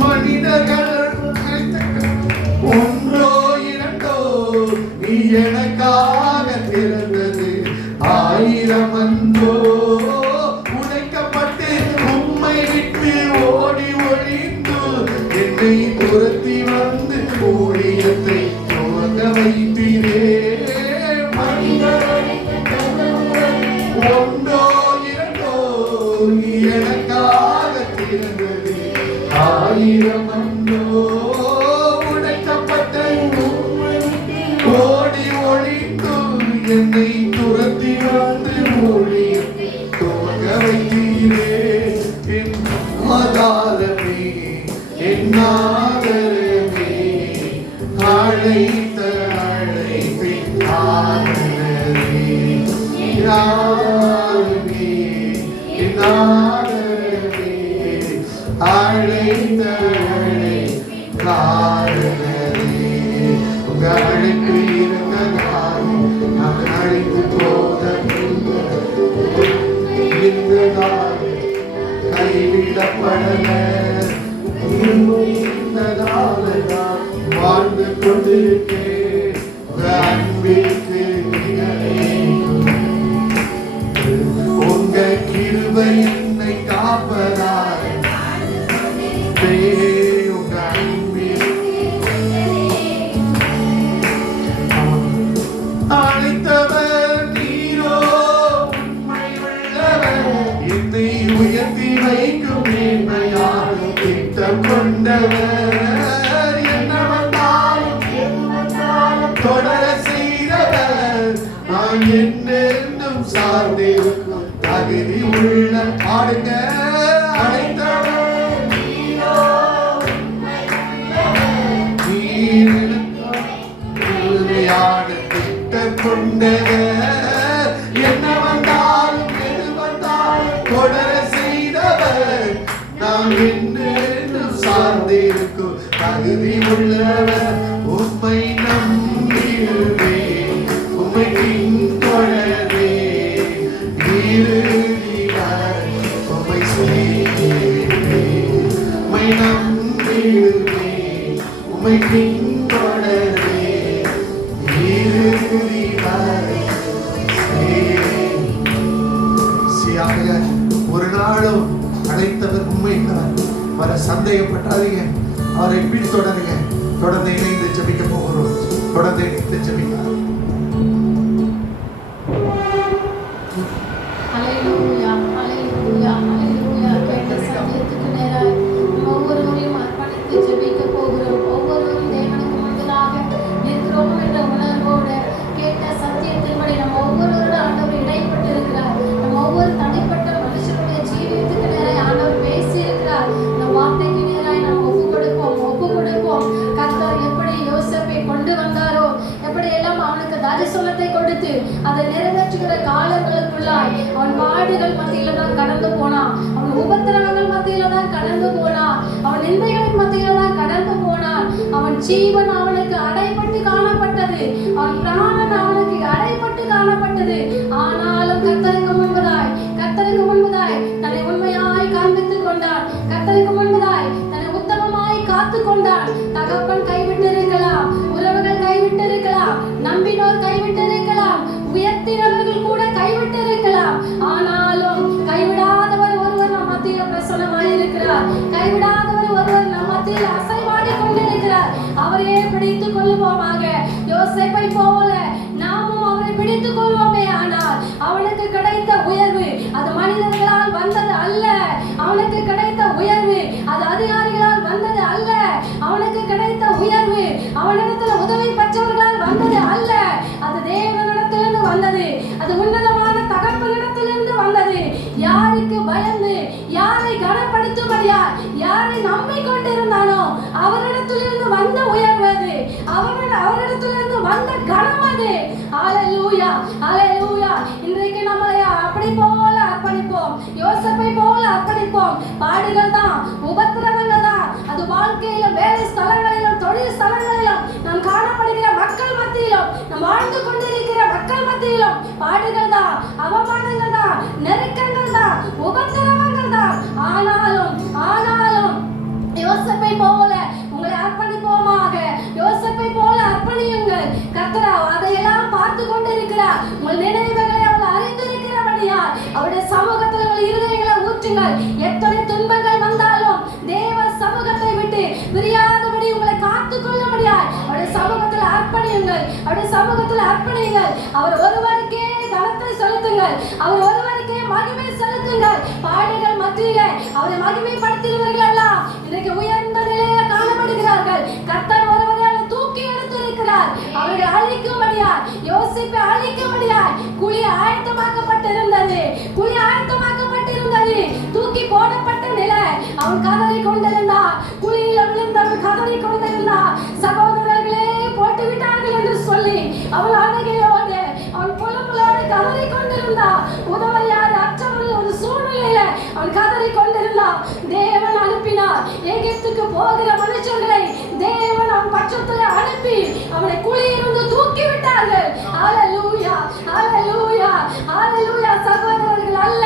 மனிதர்கள் ஒன்றோ இரண்டோ நீ எனக்காக திறந்தது 1000 அன்றோ, உடைக்கப்பட்டு உம்மை விட்டு ஓடி ஒழிந்து என்னை துரத்தி வந்து ஊழியத்தை துவங்க வைத்தீரே. ஒன்றோ இரண்டோ நீ எனக்காக திறந்தது 1000 அன்றோ, உடைக்கப்பட்ட ஓடி ஒழிந்து என்னை துரத்தி வந்து ஊழியத்தை துவங்க வைத்தீரே. என் ஆதாரமே, என் ஆதரவே, அழைத்த அழைப்பின் ஆதரவே, என் ஆதரவே, என் ஆதரவே, அழைத்த அழைப்பின் ஆதரவே, உங்க அழைப்பு இருந்ததால் நான் அழைத்து போததால் கைவிடப்படல, இருந்ததால் நான் வாழ்ந்து கொண்டிருக்கேன், உங்க அன்பிற்கு நிகரே, உங்க கிருபை என்னை காப்பதால் உங்க அன்பிற்கு அழைத்தவர் நீரோ உண்மை உள்ளவர், என்னை உயர்த்தி வைக்கும் மேன்மையால் திட்டம் கொண்டவர், என்ன வந்தாலும் தொடர செய்தவர், நான் என்னென்னும் சார்ந்திருக்கும் தகுதி உள்ள பாடுங்க. அழைத்தவர் நீரோ உண்மை உள்ளவர், கொண்டவர், என்ன வந்தாலும் எது வந்தாலும் தொடர செய்தவர், நாம் என்று சார்ந்திருக்கும் தகுதி உள்ளவர், உம்மை நம்பிடுவேன், உம்மை பின்தொடர்வே, இறுதியாய் உம்மை செய்வேன், உம்மை நம்பிடுவேன், உம்மை பின்தொடர்வே, ஒரு நாளும் அழைத்தவர் உண்மைதான். அவரை சந்தேகப்பட்டாதீங்க, அவரை பின்தொடருங்க. தொடர்ந்து இணைந்து ஜெபிக்க போகிறோம். தொடர்ந்து இணைந்து ஜெபிக்க. ஹல்லேலூயா, ஹல்லேலூயா, ஹல்லேலூயா. கேட்ட சத்தியத்துக்கு நேராய் ஒவ்வொருவரையும் அர்ப்பணித்து ஜெபிக்க போகிறோம். ஒவ்வொருவரும் தேவனுக்கு முன்பதாக நிற்கிறோம் என்ற உணர்வோடு கேட்ட சத்தியத்தின்படி நம்ம ஒவ்வொருவரோட ஆண்டவர் இடைப்பட்டு இருக்கிறார். நம்ம ஒவ்வொரு தனிப்பட்ட மனுஷனுடைய ஜீவியத்துக்கு நேராய் ஆண்டவர் பேசி இருக்கிறார். இந்த வார்த்தைக்கு நேராய் நம்ம ஒப்பு கொடுப்போம். கர்த்தர் எப்படி யோசேப்பை கொண்டு வந்தாரோ, எப்படி எல்லாம் அவனுக்கு தரிசனத்தை கொடுத்து அதை நிறைவேற்றுகிற காலங்களுக்குள்ளாய் அவன் பாடுகள் மத்தியில தான் கடந்து போனான், அவன் உபத்திரவங்கள் மத்தியில தான் கடந்து போனான், அவன் நிந்தைகளின் மத்தியில தான் கடந்து போனான். அவன் ஜீவன் அவனுக்கு அடைபட்டு காணப்பட்டது, அவன் பிராணன் அவனுக்கு அடைபட்டு காணப்பட்டது. ஆனாலும் கர்த்தருக்கு முன்பதாய் தன்னை உண்மையா பாடுகள் தான், உபத்திரவங்கள் தான். அது வாழ்க்கையிலும் வேலை ஸ்தலங்களிலும் தொழில் ஸ்தலங்களிலும் நாம் காணப்படுகிற மக்கள் மத்தியிலும் நாம் வாழ்ந்து கொண்டிருக்கிற மக்கள் மத்தியிலும் பாடுகள் தான், அவமானங்கள் தான், நெருக்கங்கள் தான், உபத்திரவங்கள் தான். ஆனாலும் யோசேப்பை போல உங்களை அர்ப்பணிப்போமாக. யோசேப்பை போல அர்ப்பணியுங்கள். கர்த்தர் அதையெல்லாம் பார்த்து கொண்டிருக்கிறார். உங்கள் நினைவுகளை அவர் அறிந்திருக்கிறபடியால் அவருடைய சமூகத்தில் உங்கள் இருதயங்களை ஊற்றுங்கள். எத்தனை துன்பங்கள் வந்தாலும் தேவ சமூகத்தை விட்டு பிரியாதபடி உங்களை காத்துக் கொள்ளும்படியால் அவருடைய சமூகத்தில் அர்ப்பணியுங்கள். அவருடைய சமூகத்தில் அர்ப்பணியுங்கள். அவர் ஒருவருக்கே கனத்தை செலுத்துங்கள். அவர் ஒருவருக்கே மகிமை செலுத்துங்கள். பாடுகள் மத்தியிலே அவரை மகிமைப்படுத்தினவர்கள் எல்லாம் இன்றைக்கு உயர்ந்த நிலையில காணப்படுகிறார்கள். கர்த்தர் ஒருவரை தூக்கி எடுத்திருக்கிறார். அவர்களை அழிக்கும்படியாய், யோசேப்பை அழிக்கும்படியாய் குழி ஆயத்தமாக்கப்பட்டிருந்தது. குழி ஆயத்தமாக்கப்பட்டிருந்தது. தூக்கி போடப்பட்ட நிலை. அவன் கதறி கொண்டிருந்தான். குழியில விழுந்தவன் கதறி கொண்டிருந்தான். சகோதரர்களே போட்டு விட்டார்கள் என்று சொல்லி அவன் அழுகையோடு அவன் புலம்பலோடு கதறி கொண்டிருந்தான். உதவியார் அற்றவர்கள் ஒரு சூழ்நிலையில அவன் கதறி கொண்டிருந்தான். தேவன் அனுப்பினார். எகிப்துக்கு போகிற மனுஷர்களை தேவன் அவன் பட்சத்தில் அனுப்பி அவனை குழியிலிருந்து தூக்கி விட்டார்கள். ஹல்லேலூயா, ஹல்லேலூயா, ஹல்லேலூயா. சகோதரர்கள் அல்ல,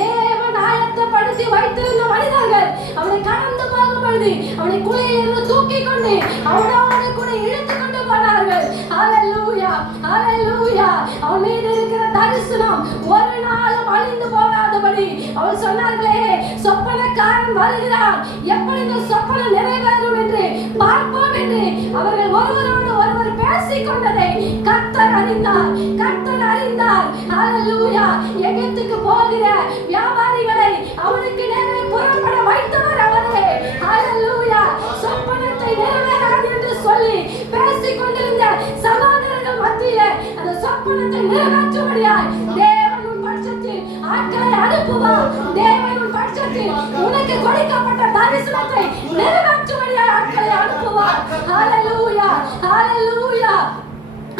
தேவன் ஆயத்தப்படுத்தி வைத்திருந்த மனிதர்கள் அவனை கடந்து போகும் பொழுது அவனை குழியிலிருந்து தூக்கி கொண்டு அவனோடு கூட இழுத்து கொண்டு போனார்கள். ஹல்லேலூயா, ஹல்லேலூயா. அவன் மீது இருக்கிற தரிசனம் ஒரு நாளும் அழிந்து போகாதபடி அவள் சொன்னார்களே, சொப்பனக்காரன் வருகிறான், எப்படி இந்த சொப்பனம் நிறைவேறும் என்று பார்ப்போம் என்று அவர்கள் ஒருவரோடு ஒருவர் பேசிக் கொண்டதை கர்த்தர் அறிந்தார். கர்த்தர் அறிந்தார். ஹல்லேலூயா. எகிப்துக்கு போகிற வியாபாரிகளை அவனுக்கு நேரே புறப்பட வைத்தவர் அவரே. ஹல்லேலூயா. சொப்பனத்தை நிறைவேறாது என்று சொல்லி பேசிக் கொண்டிருந்த சகோதரர்கள் மத்தியிலே அந்த சொப்பனத்தை நிறைவேற்றும்படியாய் தேவன் உன் பட்சத்தில் ஆட்களை அனுப்புவார். தேவன் உன் பட்சத்தில் உனக்கு கொடுக்கப்பட்ட தரிசனத்தை நிறைவேற்றும்படியாய் ஆட்களை அனுப்புவார். ஹல்லேலூயா, ஹல்லேலூயா,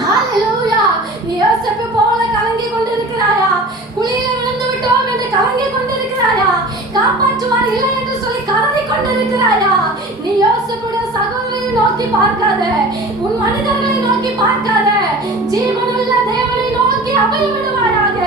ஹல்லேலூயா. நீ யோசேப்பை போல கலங்கி கொண்டிருக்கிறாயா? குழியில விழுந்து விட்டோம் என்று கலங்கி கொண்டிருக்கிறாயா? காப்பாற்றுவார் இல்லை என்று சொல்லி கலங்கி கொண்டிருக்கிறாயா? நீ யோசேப்புடைய சகோதரனை நோக்கி பார்க்காத, உன் மனிதர்களை நோக்கி பார்க்காத, ஜீவனுள்ள தேவனை நோக்கி அபயமிடுவாயாக.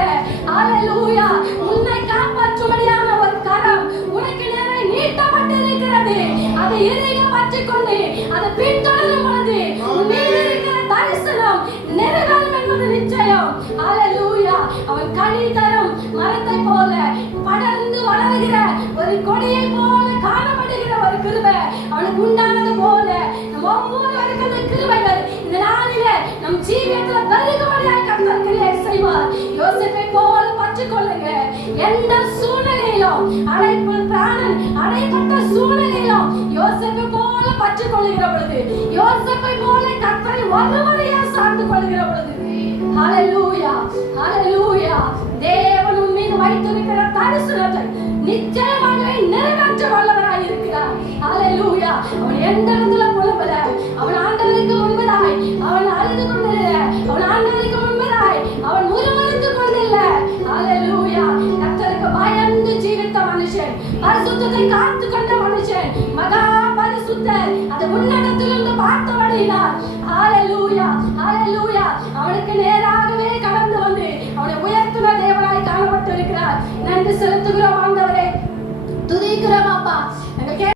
ஹல்லேலூயா. உன்னை காப்பாற்றும்படியான ஒரு கரம் உனக்கு நேரே நீட்டப்பட்டிருக்கிறது. அதை இறுக பற்றிக்கொண்டு அதை பின்தொடரும் பொழுது உன் மீது இருக்கிற தரிசனம் நிறைவேறும் என்பது நிச்சயம். ஹல்லேலூயா. அவன் கனி தரும் மரத்தை போல படர்ந்து வளர்கிற ஒரு கொடியை போல காணப்படுகிற ஒரு கிருபை அவனுக்கு உண்டானது போல நம் ஒவ்வொருவருக்கும் அந்த கிருபைகள் இந்த நாளிலே நம் ஜீவியத்தில் பெருகும்படியாய் கர்த்தர் கிரியை செய்வார். யோசேப்பை போல பற்றிக்கொள்ளுங்க. எந்த சூழ்நிலையிலும் அடைப்புள் பிராணன் அடைப்பட்ட சூழ்நிலையிலும் யோசேப்பை போல பற்றிக்கொள்ளுகிற பொழுது, யோசேப்பை போல கர்த்தரை ஒருவரையா சார்ந்து கொள்ளுகிற பொழுது, ஹல்லேலூயா, ஹல்லேலூயா. தேவன் உன் மீது வைத்திருக்கிற தரிசனத்தை நிச்சயமாகவே நிறைவேற்ற வல்லவராய் இருக்கிறார். ஹல்லேலூயா. அவன் எந்த இடத்துல புலம்பல, அவன் ஆண்டவருக்கு முன்பதாய் அவன் அழுது கொண்டில்ல, அவன் ஆண்டவருக்கு முன்பதாய் அவன் முறுமுறுத்து கொண்டில்ல. ஹல்லேலூயா. கர்த்தருக்கு பயந்து ஜீவித்த மனுஷன், பரிசுத்தத்தை காத்து கொண்ட மனுஷன், மகா பரிசுத்தர், அது உன்னதத்திலிருந்து பார்த்தபடியினார். ஹல்லேலூயா, ஹல்லேலூயா. அவனுக்கு நேராகவே கடந்து வந்து அவனை உயர்த்துன தேவனாய் காணப்பட்டிருக்கிறார். நன்றி செலுத்துகிறோம் ஆண்டவரே, துதிக்கிறோம் அப்பா.